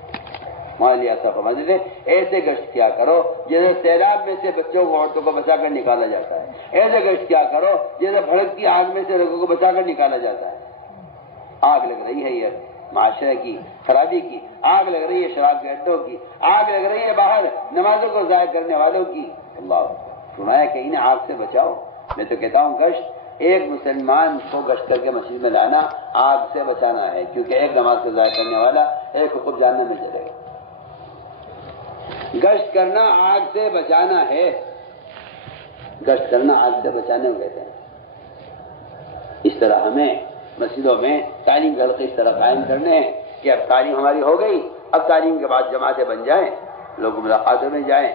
وہاں لیا سب مسجد ہے. ایسے گشت کیا کرو جیسے سیلاب میں سے بچوں کو، عورتوں کو بچا کر نکالا جاتا ہے. ایسے گشت کیا کرو جیسے بھڑکتی آگ میں سے لوگوں کو بچا کر نکالا جاتا ہے. آگ لگ رہی ہے یہ معاشرے کی خرابی کی، آگ لگ رہی ہے شراب کے اڈوں کی، آگ لگ رہی ہے باہر نمازوں کو ضائع کرنے والوں کی. اللہ سنایا کہ انہیں آگ سے بچاؤ. میں تو کہتا ہوں گشت ایک مسلمان کو گشت کر کے مسجد میں لانا آگ سے بچانا ہے، کیونکہ ایک نماز کو ضائع کرنے والا ایک کو خود جاننے میں چلے گا. گشت کرنا آگ سے بچانا ہے، گشت کرنا آگ سے بچانے کو کہتے ہیں. اس طرح ہمیں مسجدوں میں تعلیم کے حلقے اس طرح قائم کرنے ہیں کہ اب تعلیم ہماری ہو گئی، اب تعلیم کے بعد جماعتیں بن جائیں، لوگ ملاقاتوں میں جائیں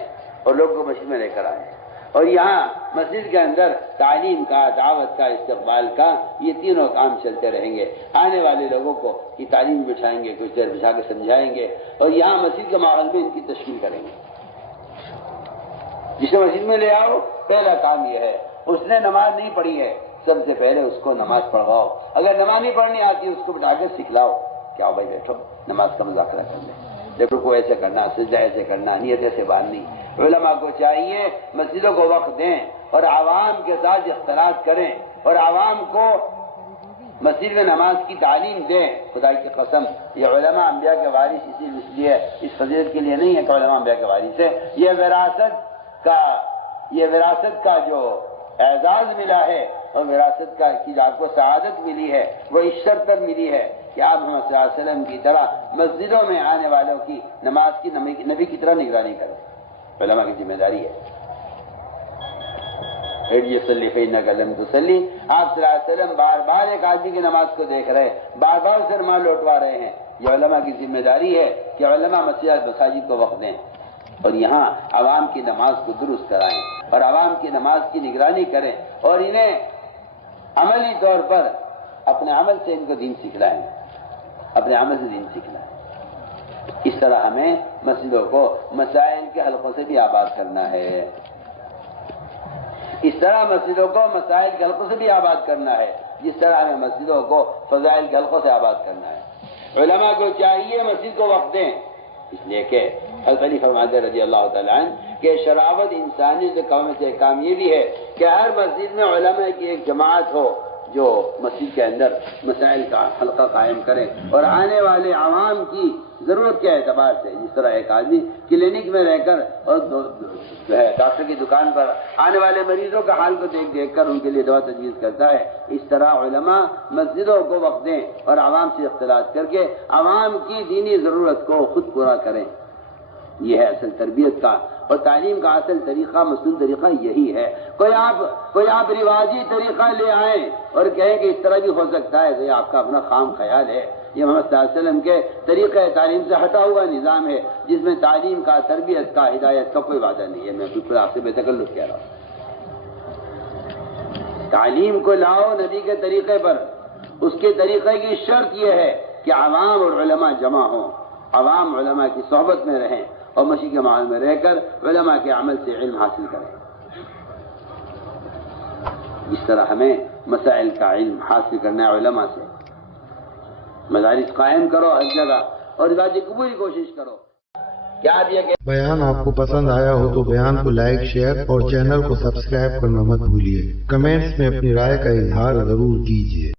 اور لوگ کو مسجد میں لے کر آئیں. اور یہاں مسجد کے اندر تعلیم کا، دعوت کا، استقبال کا، یہ تینوں کام چلتے رہیں گے. آنے والے لوگوں کو یہ تعلیم بچھائیں گے، کچھ دیر بچھا کے سمجھائیں گے، اور یہاں مسجد کے ماحول میں ان کی تشکیل کریں گے. جسے مسجد میں لے آؤ، پہلا کام یہ ہے، اس نے نماز نہیں پڑھی ہے، سب سے پہلے اس کو نماز پڑھواؤ. اگر نماز نہیں پڑھنی آتی اس کو بٹھا کے سکھلاؤ. کیا بھائی بیٹھو نماز کا مذاکرہ کر لیں، دیکھو کو ایسے کرنا، سجدہ ایسے کرنا، نیت ایسے باندھنی. علماء کو چاہیے مسجدوں کو وقت دیں اور عوام کے ساتھ اختلاط کریں، اور عوام کو مسجد میں نماز کی تعلیم دیں. خدا کی قسم یہ علماء انبیاء کے وارث اس لیے اس فضیلت کے لیے نہیں ہے کہ علماء انبیاء کے وارث ہے، یہ وراثت کا جو اعزاز ملا ہے اور وراثت کا کی آپ کو سعادت ملی ہے، وہ اس شرط پر ملی ہے کہ آپ محمد صلی اللہ علیہ وسلم کی طرح مسجدوں میں آنے والوں کی نماز کی نبی کی طرح نگرانی کریں. علماء کی ذمہ داری ہے. لم تصلی، آپ صلی اللہ علیہ وسلم بار بار ایک آدمی کی نماز کو دیکھ رہے، بار بار اسے نماز لوٹوا رہے ہیں. یہ علماء کی ذمہ داری ہے کہ علماء مساجد کو وقت دیں اور یہاں عوام کی نماز کو درست کرائیں اور عوام کی نماز کی نگرانی کریں، اور انہیں عملی طور پر اپنے عمل سے ان کو دین سکھلائیں، اپنے عمل سے دین سکھلائیں. اس طرح ہمیں مسجدوں کو مسائل کے حلقوں سے بھی آباد کرنا ہے. اس طرح مسجدوں کو مسائل کے حلقوں سے بھی آباد کرنا ہے، جس طرح ہمیں مسجدوں کو فضائل کے حلقوں سے آباد کرنا ہے. علماء کو چاہیے مسجد کو وقت دیں، اس لیے کہ حضرت علی فرماتے رضی اللہ تعالیٰ عنہ کہ شرافت انسانی سے کام یہ بھی ہے کہ ہر مسجد میں علماء کی ایک جماعت ہو جو مسجد کے اندر مسائل کا حلقہ قائم کرے، اور آنے والے عوام کی ضرورت کے اعتبار سے، جس طرح ایک آدمی کلینک میں رہ کر اور جو ہے ڈاکٹر کی دکان پر آنے والے مریضوں کا حال کو دیکھ کر ان کے لیے دوا تجویز کرتا ہے، اس طرح علماء مسجدوں کو وقت دیں اور عوام سے اختلاط کر کے عوام کی دینی ضرورت کو خود پورا کریں۔ یہ ہے اصل تربیت کا اور تعلیم کا اصل طریقہ، مصنون طریقہ یہی ہے۔ کوئی آپ رواجی طریقہ لے آئیں اور کہیں کہ اس طرح بھی ہو سکتا ہے، تو یہ آپ کا اپنا خام خیال ہے۔ یہ محمد صلی اللہ علیہ وسلم کے طریقہ تعلیم سے ہٹا ہوا نظام ہے، جس میں تعلیم کا، تربیت کا، ہدایت کا کوئی وعدہ نہیں ہے۔ میں بالکل آپ سے بے تکلف کہہ رہا ہوں، تعلیم کو لاؤ نبی کے طریقے پر۔ اس کے طریقے کی شرط یہ ہے کہ عوام اور علماء جمع ہوں، عوام علماء کی صحبت میں رہیں اور مسیح کے ماحول میں رہ کر علماء کے عمل سے علم حاصل کریں۔ اس طرح ہمیں مسائل کا علم حاصل کرنا ہے علماء سے۔ مدارس قائم کرو ہر جگہ اور اس بات کی پوری کوشش کرو۔ کیا آپ یہ بیان آپ کو پسند آیا ہو تو بیان کو لائک، شیئر اور چینل کو سبسکرائب کرنا مت بھولیے۔ کمنٹس میں اپنی رائے کا اظہار ضرور کیجیے۔